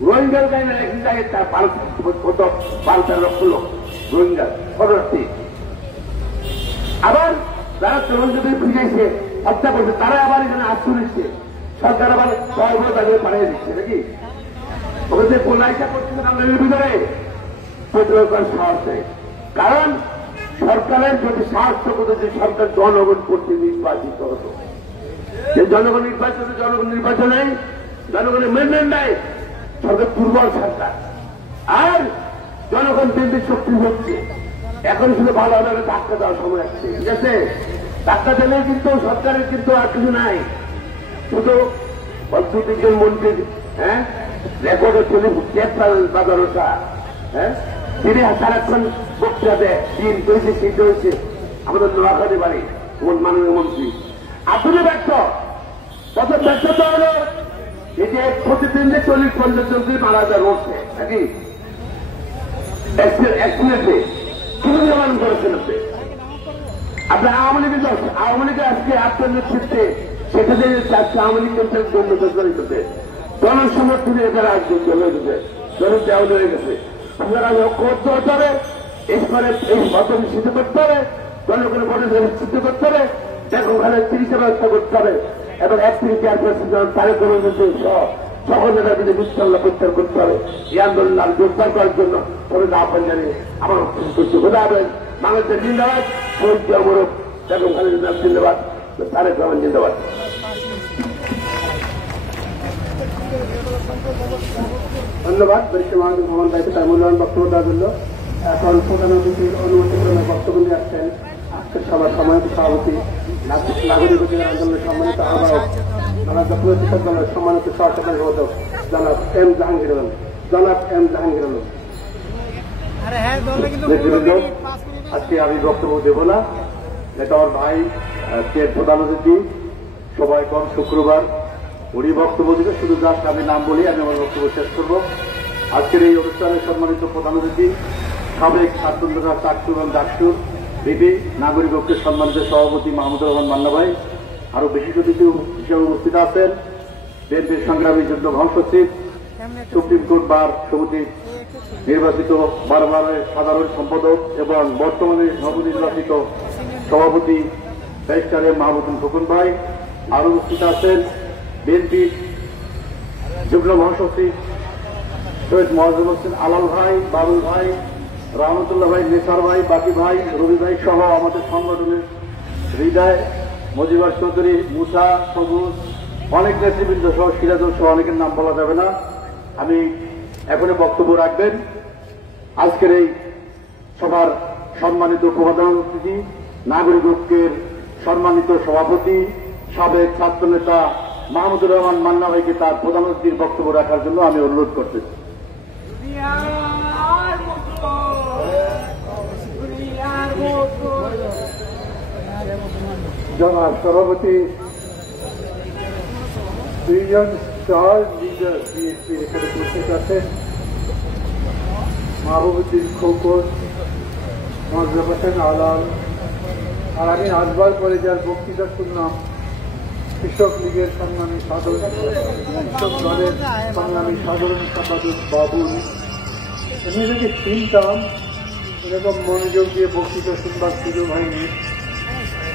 রোহিঙ্গার গায়ে একদিন যায়, তার 12-13 লক্ষ লোক রোহিঙ্গা শরণার্থী। আবার যারা তরুণদের ফিরেছে হত্যা করছে, তারা আবার এখানে আশ্রয় নিচ্ছে, সরকার আবার সরবরাহ তাদের পাঠিয়ে দিচ্ছে নাকি। ওখানে যে পলাইটা করছিল বাংলাদেশের ভিতরে প্রতিরোধ করার সাহস নেই। কারণ সরকারের যদি সাহস করতো যে সরকার জনগণ করতে নির্বাচিত হতো, যে জনগণ নির্বাচিত, জনগণ নির্বাচন নেই, জনগণের মেনটেন নেই, সরকার দুর্বল সরকার। আর জনগণ দিন দিন শক্তি হচ্ছে। এখন শুধু ভালোভাবে ধাক্কা দেওয়ার সময় আসছে, ঠিক আছে? ধাক্কা দিলে কিন্তু সরকারের কিন্তু আর কিছু নাই, শুধু 2-3 মন্ত্রীর রেকর্ডে চলে বাজারটা, তিনি সারাক্ষণ বক্তৃতা দেয়, দিন করেছে, সিদ্ধ হয়েছে। আমাদের নোয়াখালী বাড়ি মাননীয় মন্ত্রী আপনি ব্যর্থ। প্রথম ব্যর্থতা হল এই যে প্রতিদিন যে 40-50 জন মারা যায় রোডে নাকি অ্যাক্সিডেন্টে কিছু নির্মাণ করেছেন আপনি। আপনার আওয়ামী লীগের আজকে আপনার নেতৃত্বে সেটা যে আজকে আওয়ামী লীগ জন্য জনসমর্থনে এদের রাজযোগ্য হয়ে গেছে, জনের দেওয়া হয়ে গেছে। আপনারা করতে হতে হবে, এরপরে এই বদল সিদ্ধ করতে হবে, জনগণের ভোটে সিদ্ধ করতে হবে, দেখো ওখানে 30 ব্যবস্থা করতে হবে, এবং 1-4% তারেক সকল জায়গায় যদি বিশৃঙ্খলা প্রত্যাহার করতে হবে। এই আন্দোলন আর জোরদার করার জন্য তবে আহ্বান জানিয়ে আমার করতে খোদা হবেন। বাংলাদেশের জিন্দাবাদ, শহীদ অমরক, দেখো ওখানে জিন্দাবাদ, তারেক রহমান জিন্দাবাদ। ধন্যবাদ বরিষ্ঠ মহানগর ভবন দায়িত্ব তার মূল্যবান বক্তব্য দেওয়ার জন্য। এখন প্রধান অতিথির অনুমতিক্রমে বক্তব্য নিয়ে আসছেন আজকের সভার সম্মানিত সভাপতি, নাগরিক অধিকার আন্দোলনের সম্মানিত আহ্বায়ক, বাংলাদেশ জাতীয় কৃষক দলের সম্মানিত সহসাধারণ সম্পাদক জনাব এম জাহাঙ্গীর আলম। আজকে আমি বক্তব্য দেব না, এটা আমার ভাই প্রধান অতিথি সবাই কম শুক্রবার উনি বক্তব্য দিবে। শুধু জাস্ট আমি নাম বলি, আমি আমার বক্তব্য শেষ করব। আজকের এই অনুষ্ঠানের সম্মানিত প্রধান অতিথি সাবেক ছাত্ররা চাকসু এবং ডাকসুর বিপি নাগরিক ঐক্যের সম্মানিত সভাপতি মাহমুদুর রহমান মান্না ভাই, আরো বেশি অতিথি হিসেবে উপস্থিত আছেন বিএনপির সংগ্রামী যুদ্ধ মহাসচিব, সুপ্রিম কোর্ট বার সমিতির নির্বাচিত বারবারের সাধারণ সম্পাদক এবং বর্তমানে নবনির্বাচিত সভাপতি ব্যারিস্টার মাহমুদুল খোকন ভাই, আরো উপস্থিত আছেন বিএনপির যুগ্ম মহাসচিব সৈয়দ মোয়াজ্জেম হোসেন আলাল ভাই, বাবুল ভাই, রহমতুল্লাহ ভাই, নেসার ভাই, বাকি ভাই, রবি ভাই সহ আমাদের সংগঠনের হৃদয়, মজিবর চৌধুরী, মুসা, সবুজ, অনেক নেতৃবৃন্দ সহ সিরাজুল সহ অনেকের নাম বলা যাবে না। আমি এখনই বক্তব্য রাখবেন আজকের এই সভার সম্মানিত প্রধান অতিথি, নাগরিক ঐক্যের সম্মানিত সভাপতি, সাবেক ছাত্রনেতা মাহমুদুর রহমান মান্না ভাইকে তার প্রধান অতিথির বক্তব্য রাখার জন্য আমি অনুরোধ করতেছি। জনাব সভাপতি, দুইজন স্টার লিডার বিএনপির এখানে উপস্থিত আছেন, মাহবুবুদ্দিন খোকন, মোয়াজ্জেম হোসেন আলাল, আর আমি আসবার পরে যার বক্তৃতা শুনলাম কৃষক লীগের সংগ্রামী সাধারণ কৃষক দলের সংগ্রামী সাধারণ সম্পাদক বাবুল, আমি এটাকে চিনতাম, এরকম মনোযোগ দিয়ে বক্তৃতা শুনবার সুযোগ হয়নি।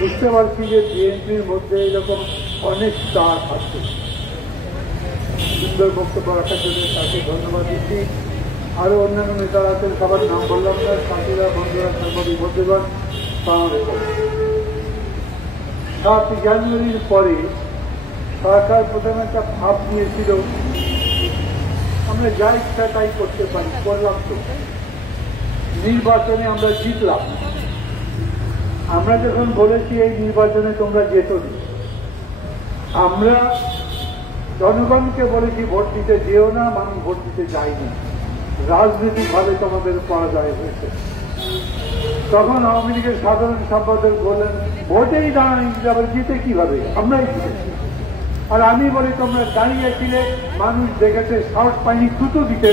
বুঝতে পারছি যে বিএনপির মধ্যে এরকম অনেক স্টার আছে। সুন্দর বক্তব্য রাখার জন্য তাকে ধন্যবাদ দিচ্ছি। আরো অন্যান্য নেতারা আছেন, সবার নাম বললাম না, সাথীরা, বন্ধুরা, সর্বাধিক বন্ধুগণ, 7 জানুয়ারির পরে সরকার প্রথমে একটা ভাব নিয়েছিল আমরা যা ইচ্ছা তাই করতে পারি, করলাম তো। নির্বাচনে আমরা জিতলাম। আমরা যখন বলেছি এই নির্বাচনে তোমরা যেত না, আমরা জনগণকে বলেছি ভোট দিতে যেও না, মানুষ ভোট দিতে যায়নি, রাজনৈতিকভাবে তোমাদের পরাজয় হয়েছে। তখন আওয়ামী লীগের সাধারণ সম্পাদক বললেন ভোটেই দাঁড়ানি যাবে, জিতে কিভাবে, আমরাই জিতেছি। আর আমি বলি তোমরা দাঁড়িয়েছিলে, মানুষ দেখেছে, সাহস পাইনি থুতু দিতে,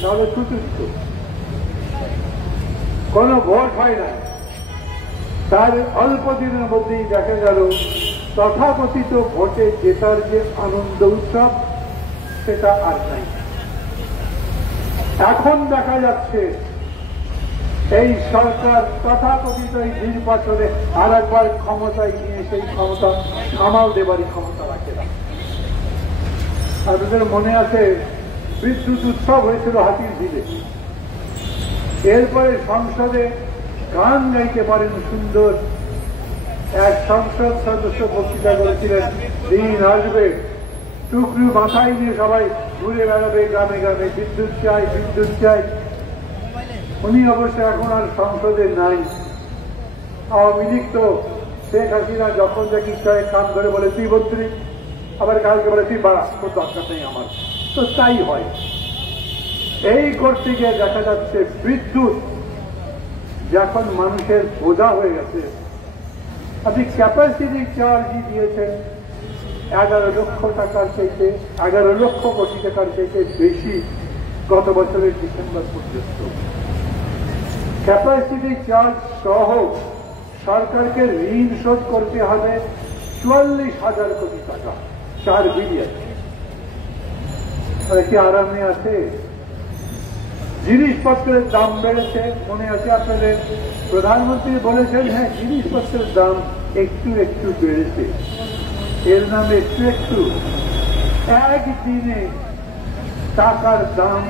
তাহলে থুতু দিত, কোন ভোট হয় না। তার অল্প দিনের মধ্যেই দেখা গেল তথাকথিত ভোটে জেতার যে আনন্দ উৎসব সেটা আর নাই। এখন দেখা যাচ্ছে এই সরকার তথাকথিত এই নির্বাচনে আর একবার ক্ষমতায় নিয়ে সেই ক্ষমতা সামাল দেবারই ক্ষমতা রাখে না। আপনাদের মনে আছে বিদ্যুৎ উৎসব হয়েছিল হাতির ঝিলে, এরপরে সংসদে গান গাইতে পারেন সুন্দর এক সংসদ সদস্য বক্তৃতা করেছিলেন, দিন আসবে টুকরু মাথায় নিয়ে সবাই ঘুরে বেড়াবে গ্রামে গ্রামে, বিদ্যুৎ চাই, বিদ্যুৎ চাই। উনি অবশ্য এখন আর সংসদে নাই। আওয়ামী লীগ তো শেখ হাসিনা যখন যা ইচ্ছায় কান ধরে বলে তুই 32, আবার কালকে বলে তুই বাড়া, তোর দরকার নেই আমার, তো তাই হয়। এই করতে গিয়ে দেখা যাচ্ছে বিদ্যুৎ যখন মানুষের বোঝা হয়ে গেছে। আপনি ক্যাপাসিটি চার্জই দিয়েছেন 11 লক্ষ টাকার চাইতে, 11 লক্ষ কোটি টাকার চাইতে বেশি গত বছরের ডিসেম্বর পর্যন্ত। ক্যাপাসিটি চার্জ সহ সরকারকে ঋণ শোধ করতে হবে 44,000 কোটি টাকা, 4 বিলিয়ন। তাহলে কি আরামে আছে? জিনিসপত্রের দাম বেড়েছে, মনে আছে আপনাদের, প্রধানমন্ত্রী বলেছেন হ্যাঁ জিনিসপত্রের দাম একটু একটু বেড়েছে। এর নামে একটু একটু একদিনে টাকার দাম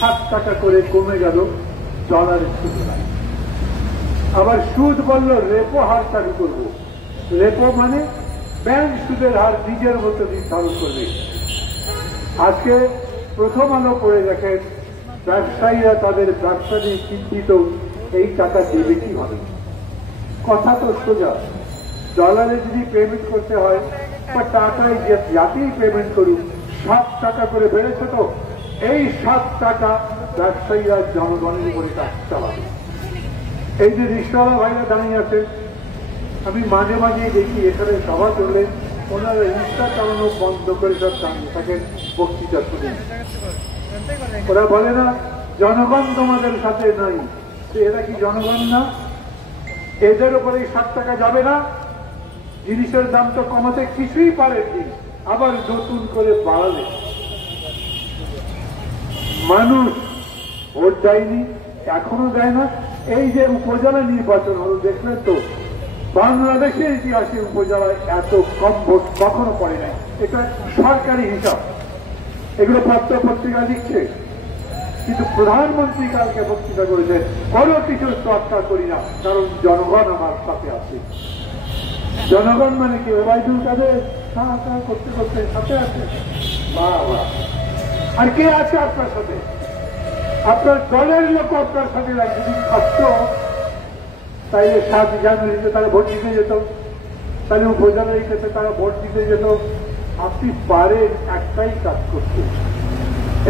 7 টাকা করে কমে গেল ডলারের তুলনায়। আবার সুদ বলল রেপো হার চালু করব। রেপো মানে ব্যাংক সুদের হার নিজের মতো নির্ধারণ করবে। আজকে প্রথম আলো পড়ে দেখেন ব্যবসায়ীরা তাদের ব্যবসা নিয়ে চিন্তিত, এই টাকা দেবে কিভাবে। কথা তো সোজা, ডলারে যদি পেমেন্ট করতে হয় বা টাকায় যাতেই পেমেন্ট করুক 7 টাকা করে বেড়েছে, তো এই 7 টাকা ব্যবসায়ীরা জনগণের উপরে কাজ চালাবে। এই যে রিক্সাওয়ালা ভাইরা দাঁড়িয়ে আছে, আমি মাঝে মাঝে দেখি এখানে সভা চললে ওনারা রিক্সা চালানো বন্ধ করে সব দাঁড়িয়ে থাকেন, বক্তৃতা শুনে। ওরা বলে না জনগণ তোমাদের সাথে নাই, এরা কি জনগণ না? এদের উপরে 7 টাকা যাবে না? জিনিসের দাম তো কমাতে কিছুই পারেনি, আবার নতুন করে বাড়ালে। মানুষ ভোট দেয়নি, এখনো দেয় না। এই যে উপজেলা নির্বাচন হলো দেখলেন তো, বাংলাদেশের ইতিহাসে উপজেলায় এত কম ভোট কখনো পড়ে নাই। এটা সরকারি হিসাব, এগুলো পত্র পত্রিকা লিখছে। কিন্তু প্রধানমন্ত্রী কালকে বক্তৃতা করেছেন, কোনো কিছু চর্চা করি না, কারণ জনগণ আমার সাথে আছে। জনগণ মানে কি? ওবায়দুল কাদের করতে করতে সাথে আছে। আর কে আছে আপনার সাথে? আপনার দলের লোক আপনার সাথে যদি থাকতো, তাইলে 7 জানুয়ারিতে তারা ভোট দিতে যেত, তাহলে উপজেলায় ক্ষেত্রে তারা ভোট দিতে যেত। আপনি পারেন একটাই কাজ করতে।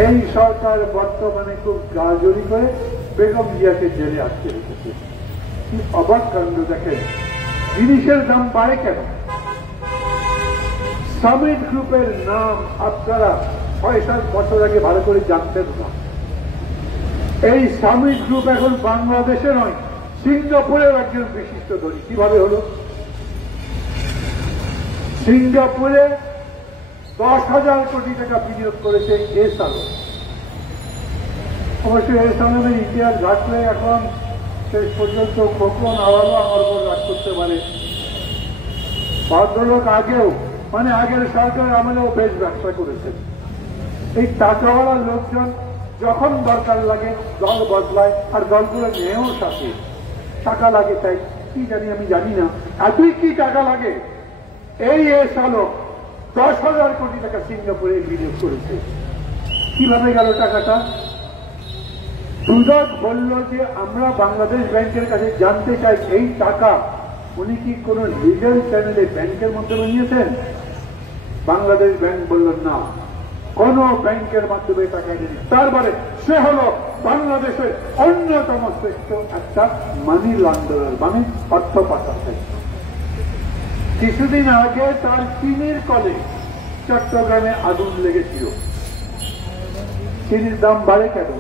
এই সরকার বর্তমানে খুব গাজরি করে বেগম জিয়াকে জেলে আটকে রেখেছে। কি অবাক কাণ্ড! দেখেন, জিনিসের দাম বাড়ে কেন? সামিট গ্রুপের নাম আপনারা 6-7 বছর আগে ভালো করে জানতেন না। এই সামিট গ্রুপ এখন বাংলাদেশে নয়, সিঙ্গাপুরের একজন বিশিষ্ট ধনী। কিভাবে হলো? সিঙ্গাপুরে 10,000 কোটি টাকা বিনিয়োগ করেছে এসালন। অবশ্য এসালনের ইতিহাস ঘাটলে এখন শেষ পর্যন্ত খোকন আবারও আমার উপর রাগ করতে পারে। ভদ্রলোক আগেও, মানে আগের সরকার আমলেও বেশ ব্যবসা করেছেন। এই টাকাওয়ালা লোকজন যখন দরকার লাগে দল বদলায়, আর দলগুলো নেও সাথে। টাকা লাগে তাই কি জানি, আমি জানি না এতই কি টাকা লাগে। এই এসালন 10,000 কোটি টাকা সিঙ্গাপুরে বিনিয়োগ করেছে। কিভাবে গেল টাকাটা? দুদক বলল যে আমরা বাংলাদেশ ব্যাংকের কাছে জানতে চাই এই টাকা উনি কি কোন লিগ্যাল চ্যানেলে ব্যাংকের মাধ্যমে নিয়েছেন? বাংলাদেশ ব্যাংক বলল না, কোন ব্যাংকের মাধ্যমে টাকা নেই। তারপরে সে হল বাংলাদেশের অন্যতম শ্রেষ্ঠ একটা মানি লন্ডারার, মানে অর্থ পাচারকারী। কিছুদিন আগে তার চিনির কলে চট্টগ্রামে আগুন লেগেছিল। চিনির দাম বাড়ে কেন?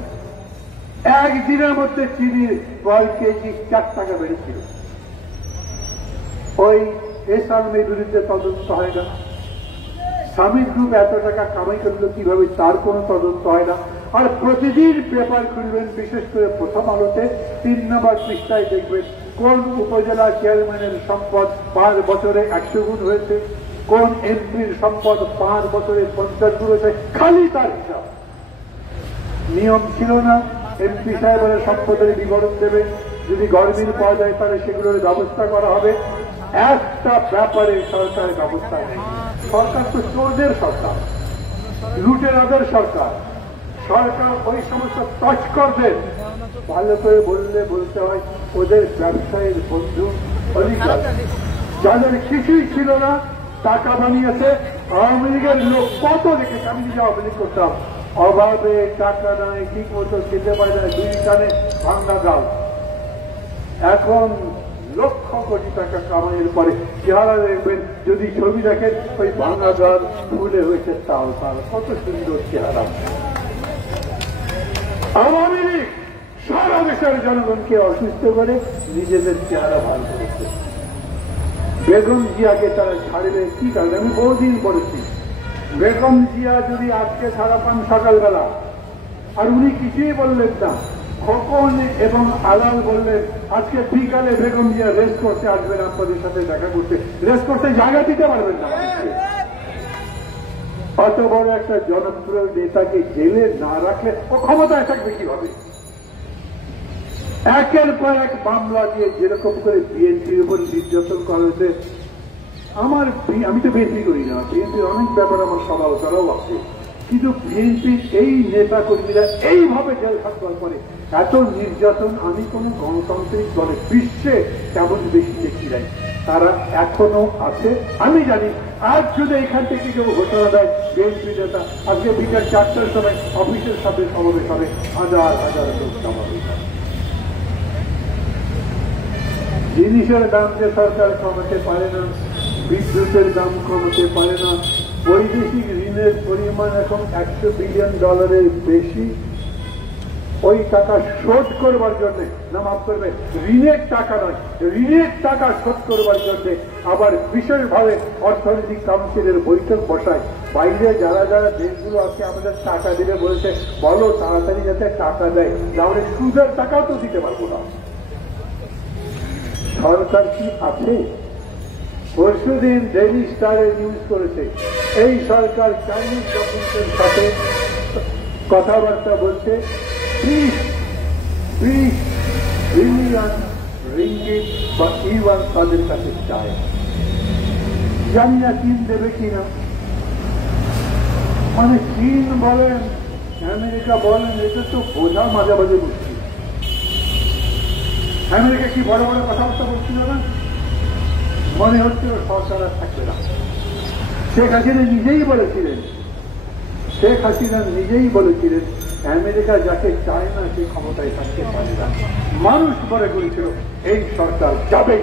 একদিনের মধ্যে চিনির 1 কেজি 4 টাকা বেড়েছিল। ওই এসালমের বিরুদ্ধে তদন্ত হয় না। সামিট গ্রুপ এত টাকা কামাই করলো কিভাবে, তার কোন তদন্ত হয় না। আর প্রতিদিন পেপার খুলবেন, বিশেষ করে প্রথম আলোতে 3 নম্বর পৃষ্ঠায় দেখবেন কোন উপজেলা চেয়ারম্যানের সম্পদ 5 বছরে 100 গুণ হয়েছে, কোন এমপির সম্পদ 5 বছরে 50 গুণ হয়েছে, খালি তার হিসাব। নিয়ম ছিল না এমপি সাহেবের সম্পদের বিবরণ দেবে, যদি গরমিল পাওয়া যায় তাহলে সেগুলোর ব্যবস্থা করা হবে। একটা ব্যাপারে সরকারের ব্যবস্থা নেই। সরকার তো চোরদের সরকার, লুটেরাদের সরকার। সরকার ওই সমস্ত তস্করদের ভালো করে বলতে হয় ওদের ব্যবসায়ীর বন্ধু অধিকার, যাদের কিছুই ছিল না টাকা বানিয়েছে। আওয়ামী লীগের লোক কত দেখেছে, আমি নিজে আওয়ামী লীগ করতাম। অভাবে টাকা নাই, ঠিক মতো খেতে পারে না, 2 টানে ভাঙ্গা গাল। এখন লক্ষ কোটি টাকা কামাইয়ের পরে চেহারা দেখবেন, যদি ছবি দেখেন ওই ভাঙ্গা গাল ফুলে হয়েছে তাও তার কত সুন্দর চেহারা। আওয়ামী লীগ সারা দেশের জনগণকে অসুস্থ করে নিজেদের চেহারা ভালো করেছে। বেগম জিয়াকে তারা ছাড়বে কি কারণে? আমি বহুদিন বলেছি, বেগম জিয়া যদি আজকে ছাড়া পান সকালবেলা, আর উনি কিছুই বললেন না। খোকন এবং আলাল বললেন আজকে বিকালে বেগম জিয়া রেস্ট করতে আসবেন, আপনাদের সাথে দেখা করতে। রেস্ট করতে জায়গা দিতে পারবেন না। অত বড় একটা জনপ্রিয় নেতাকে জেলে না রাখলে ও ক্ষমতায় থাকবে কিভাবে? একের পর এক মামলা দিয়ে যেরকম করে বিএনপির উপর নির্যাতন করা হয়েছে। আমি তো বিএনপি করি না, বিএনপির অনেক ব্যাপার আমার স্বভাব, তারাও আছে। কিন্তু বিএনপির এই নেতা কর্মীরা এইভাবে জেল খাটবার পরে এত নির্যাতন আমি কোন গণতান্ত্রিক দলে বিশ্বে তেমন বেশি দেখি নাই। তারা এখনো আছে আমি জানি। আজ যদি এখান থেকে কেউ ঘোষণা দেয় বিএনপি নেতা আজকে বিকাল 4টার সময় অফিসের সাথে সমাবেশ হবে, হাজার হাজার লোক সমাবেশ হবে। জিনিসের দাম যে সরকার কমাতে পারে না, বিদ্যুতের দাম কমাতে পারে না, বৈদেশিক ঋণের পরিমাণ এখন $100 বিলিয়ন বেশি। ওই টাকা শোধ করবার জন্য, না মাফ করবে, ঋণের টাকা নয়, ঋণের টাকা শোধ করবার জন্য আবার বিশেষভাবে অর্থনৈতিক কাউন্সিলের বৈঠক বসায়। বাইরে যারা যারা দেশগুলো আজকে আমাদের টাকা দিলে বলেছে, বলো তাড়াতাড়ি যাতে টাকা দেয়, তাহলে সুদের টাকাও তো দিতে পারবো না। সরকার কি আছে? পরশুদিন ডেইলি স্টারে নিউজ করেছে, এই সরকার চাইনিজ গভর্নমেন্টের সাথে কথাবার্তা বলছে 30 বিলিয়ন রিঙ্গিট বা ইউয়ান তাদের কাছে চায়। জানি না চীন দেবে কিনা। মানে চীন বলেন, আমেরিকা বলেন, এটা তো বোঝা মাঝামাঝি মুশকিল। আমেরিকা কি বড় বড় কথাবার্তা বলছিল না? মনে হচ্ছে সরকার আর থাকবে না। শেখ হাসিনা নিজেই বলেছিলেন আমেরিকা যাকে চায় না সেই ক্ষমতায় থাকতে পারে না। মানুষ মনে করেছিল এই সরকার যাবে,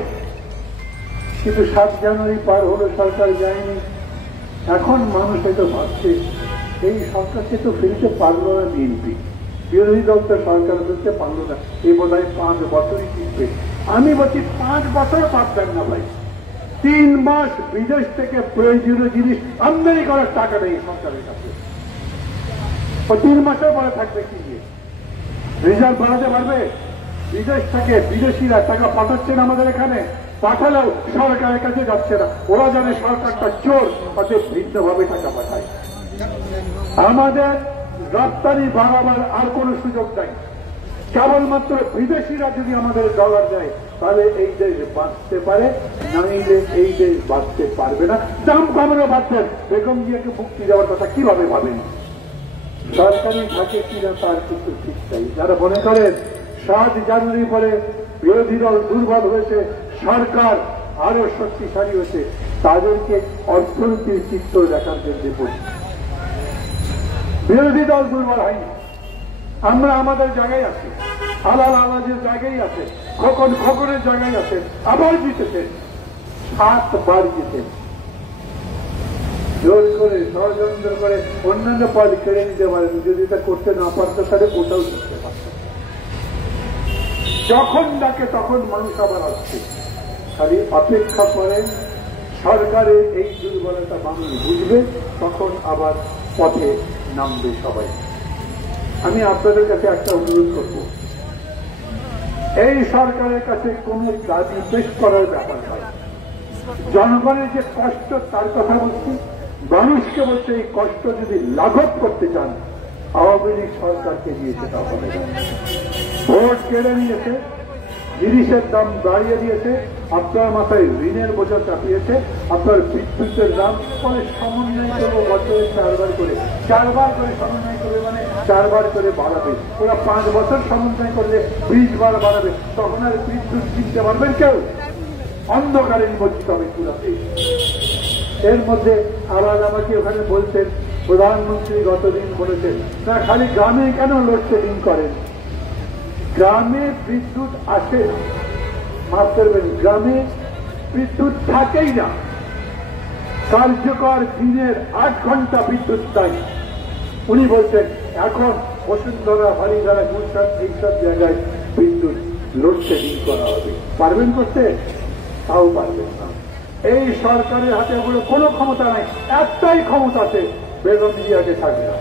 কিন্তু 7 জানুয়ারি পার হলো, সরকার যায়নি। এখন মানুষ হয়তো ভাবছে এই সরকারকে তো ফেলতে পারলো না বিএনপি, বিরোধী দল তো সরকার ফেলতে পারলো না, এই বোধ হয় 5 বছরই টিকবে। আমি বলছি 5 বছর পারবেন না ভাই। 3 মাস বিদেশ থেকে প্রয়োজনীয় জিনিস আমদানি করার টাকা নেই সরকারের কাছে। 3 মাসের পরে থাকবে কি দিয়ে? রিজার্ভ বাড়াতে পারবে? বিদেশ থেকে বিদেশিরা টাকা পাঠাচ্ছেন আমাদের এখানে, পাঠালেও সরকারের কাছে যাচ্ছে না। ওরা জানে সরকারটা চোর, অতএব ভিন্নভাবে টাকা পাঠায়। আমাদের রপ্তানি বাড়াবার আর কোন সুযোগ নাই। কেবলমাত্র বিদেশিরা যদি আমাদের ডলার দেয় তাহলে এই দেশ বাঁচতে পারে, নাইলে এই দেশ বাঁচতে পারবে না। দাম কমানো বাঁচবেন, বেগম জিয়াকে মুক্তি দেওয়ার কথা কিভাবে ভাবেন? সরকারি থাকে কিনা তার কিন্তু ঠিক চাই। যারা মনে করেন 7 জানুয়ারি পরে বিরোধী দল দুর্বল হয়েছে, সরকার আরো শক্তিশালী হয়েছে, তাদেরকে অর্থনীতির চিত্র দেখার জন্য বলি। বিরোধী দল দুর্বল হয়নি, আমরা আমাদের জায়গায় আছি, আলাল আলাজের জায়গায় আছে, খোকনের জায়গায় আছে, আবার জিতেছেন, 7 বার জিতেন। জোর করে ষড়যন্ত্র করে অন্যান্য পদ কেড়ে নিতে পারেন, যদি এটা করতে না পারতো তাহলে ওটাও করতে পারত। যখন ডাকে তখন মানুষ আবার আসছে, খালি অপেক্ষা করেন সরকারের এই দুর্বলতা মানুষ বুঝবে, তখন আবার পথে নামবে সবাই। আমি আপনাদের কাছে একটা অনুরোধ করব, এই সরকারের কাছে কোন দাবি পেশ করার ব্যাপার নয়। জনগণের যে কষ্ট তার কথা বলছি, মানুষকে বলছে এই কষ্ট যদি লাঘব করতে চান আওয়ামী লীগ সরকারকে দিয়ে সেটা হবে না। ভোট কেড়ে নিয়েছে, জিনিসের দাম বাড়িয়ে দিয়েছে, আপনার মাথায় ঋণের বোঝা চাপিয়েছে, আপনার বিদ্যুতের দাম পরে সমন্বয় করবো বছরে 4 বার করে সমন্বয় করবে, মানে 4 বার করে বাড়াবে। ওরা 5 বছর সমন্বয় করলে 20 বার বাড়াবে, তখন আর বিদ্যুৎ কিনতে পারবেন কেউ? অন্ধকারে নিমজ্জিত হবে পুরাতে। এর মধ্যে আবার আমাকে ওখানে বলছেন প্রধানমন্ত্রী গতদিন বলেছেন, না খালি গ্রামে কেন লোডশেডিং করেন? গ্রামে বিদ্যুৎ আসে না, মাফ করবেন, গ্রামে বিদ্যুৎ থাকেই না। কার্যকর দিনের 8 ঘন্টা বিদ্যুৎ চাই। উনি বলছেন এখন বসুন্ধরা, হরিধারা, গুলশান এইসব জায়গায় বিদ্যুৎ লোডশেডিং করা হবে। পারবেন করতে? তাও পারবেন না। এই সরকারের হাতে কোনো ক্ষমতা নেই, একটাই ক্ষমতা আছে, বেগম জিয়াকে ছাড়বে না।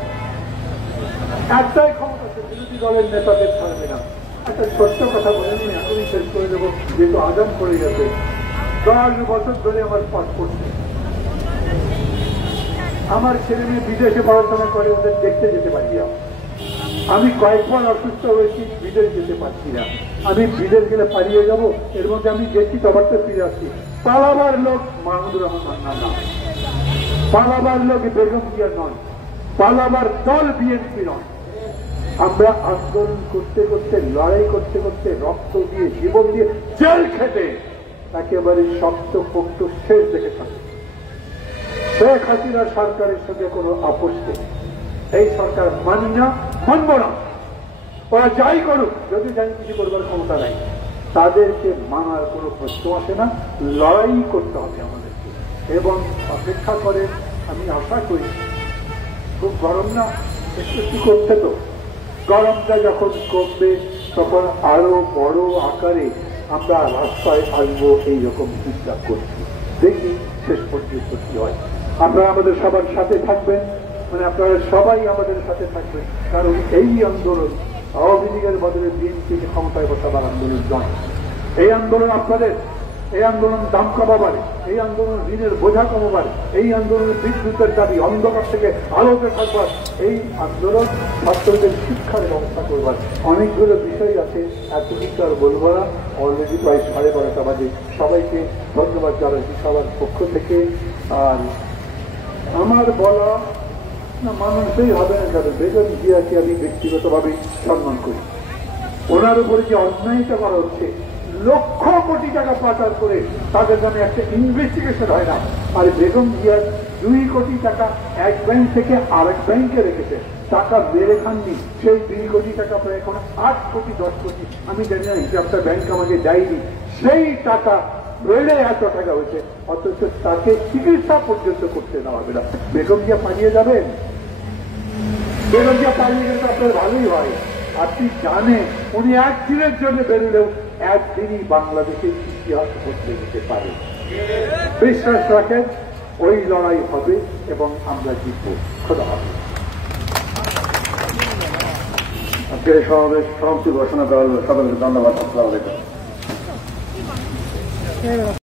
একটাই ক্ষমতা আছে, বিরোধী দলের নেতাদের ছাড়বে না। একটা ছোট্ট কথা বলে নিয়ে এখনই শেষ করে দেবো, যেহেতু আজান পড়ে গেছে। 10 বছর ধরে আমার পাসপোর্ট নেই। আমার ছেলে মেয়ে বিদেশে পড়াশোনা করে, ওদের দেখতে যেতে পারি না। আমি কয়েকবার অসুস্থ হয়েছি, বিদেশ যেতে পারছি না। আমি বিদেশ গেলে পালিয়ে যাব, এর মধ্যে আমি গেছি তবার তো ফিরে আসছি। পালাবার লোক মাহমুদুর রহমান না, পালাবার লোক বেগম জিয়া নন, পালাবার দল বিএনপি নয়। আমরা আন্দোলন করতে করতে, লড়াই করতে করতে, রক্ত দিয়ে, জীবন দিয়ে, জেল খেতে একেবারে শক্ত পোক্ত শেষ দেখে থাকি। শেখ হাসিনা সরকারের সঙ্গে কোনো আপোষ নেই। এই সরকার মানি না, মানব না। ওরা যাই করুক, যদি যাই কিছু করবার ক্ষমতা নাই, তাদেরকে মানার কোনো প্রশ্ন আসে না। লড়াই করতে হবে আমাদেরকে, এবং অপেক্ষা করে। আমি আশা করি, খুব গরম না, একটু করতে তো গরমটা যখন কমবে তখন আরো বড় আকারে আমরা রাস্তায় আসবো এইরকম চিন্তা করছি। দেখি শেষ পর্যন্ত কি হয়। আপনারা আমাদের সবার সাথে থাকবেন, মানে আপনারা সবাই আমাদের সাথে থাকবেন, কারণ এই আন্দোলন আওয়ামী লীগের বদলে বিএনপিকে ক্ষমতায় বসাবার আন্দোলন নয়। এই আন্দোলন আপনাদের, এই আন্দোলন দাম কমাবারে, এই আন্দোলন ঋণের বোঝা কমাবার, এই আন্দোলনের বিদ্যুতের দাবি অন্ধকার থেকে আলোকে থাকবার, এই আন্দোলন ছাত্রদের শিক্ষার ব্যবস্থা করবার অনেকগুলো বিষয় আছে। এত কিছু আর বলবো না, অলরেডি প্রায় 12:30 বাজে। সবাইকে ধন্যবাদ জানাচ্ছি সবার পক্ষ থেকে। আর আমার বলা না মানুষই হবে না, কারণ বেগম জিয়াকে আমি ব্যক্তিগতভাবে সম্মান করি। ওনার উপরে যে অন্যায়টা করা হচ্ছে, লক্ষ কোটি টাকা পাচার করে তাদের নামে একটা ইনভেস্টিগেশন হয় না, আর বেগম জিয়ার 2 কোটি টাকা এক ব্যাংক থেকে আরেক ব্যাংকে রেখেছে, টাকা মেরে খাননি। সেই 2 কোটি টাকা প্রায় এখন 8 কোটি 10 কোটি, আমি জানি না, হিসাবটা ব্যাংক আমাকে দেয়নি। সেই টাকা বেড়ে এত টাকা হয়েছে, অথচ তাকে চিকিৎসা পর্যন্ত করতে দেওয়া হবে না। বেগম জিয়া পালিয়ে যাবেন? বেগম জিয়া পালিয়ে গেলে আপনার ভালোই হয়। আপনি জানেন উনি একদিনের জন্য বেরোলেও একদিনই বাংলাদেশের ইতিহাস বদলে যেতে পারে। বিশ্বাস রাখেন, ওই লড়াই হবে এবং আমরা জিতব। খোদা হাফেজ। আজকের সমাবেশ সমাপ্তি ঘোষণা করা হল। সকলকে ধন্যবাদ। আসসালামু আলাইকুম।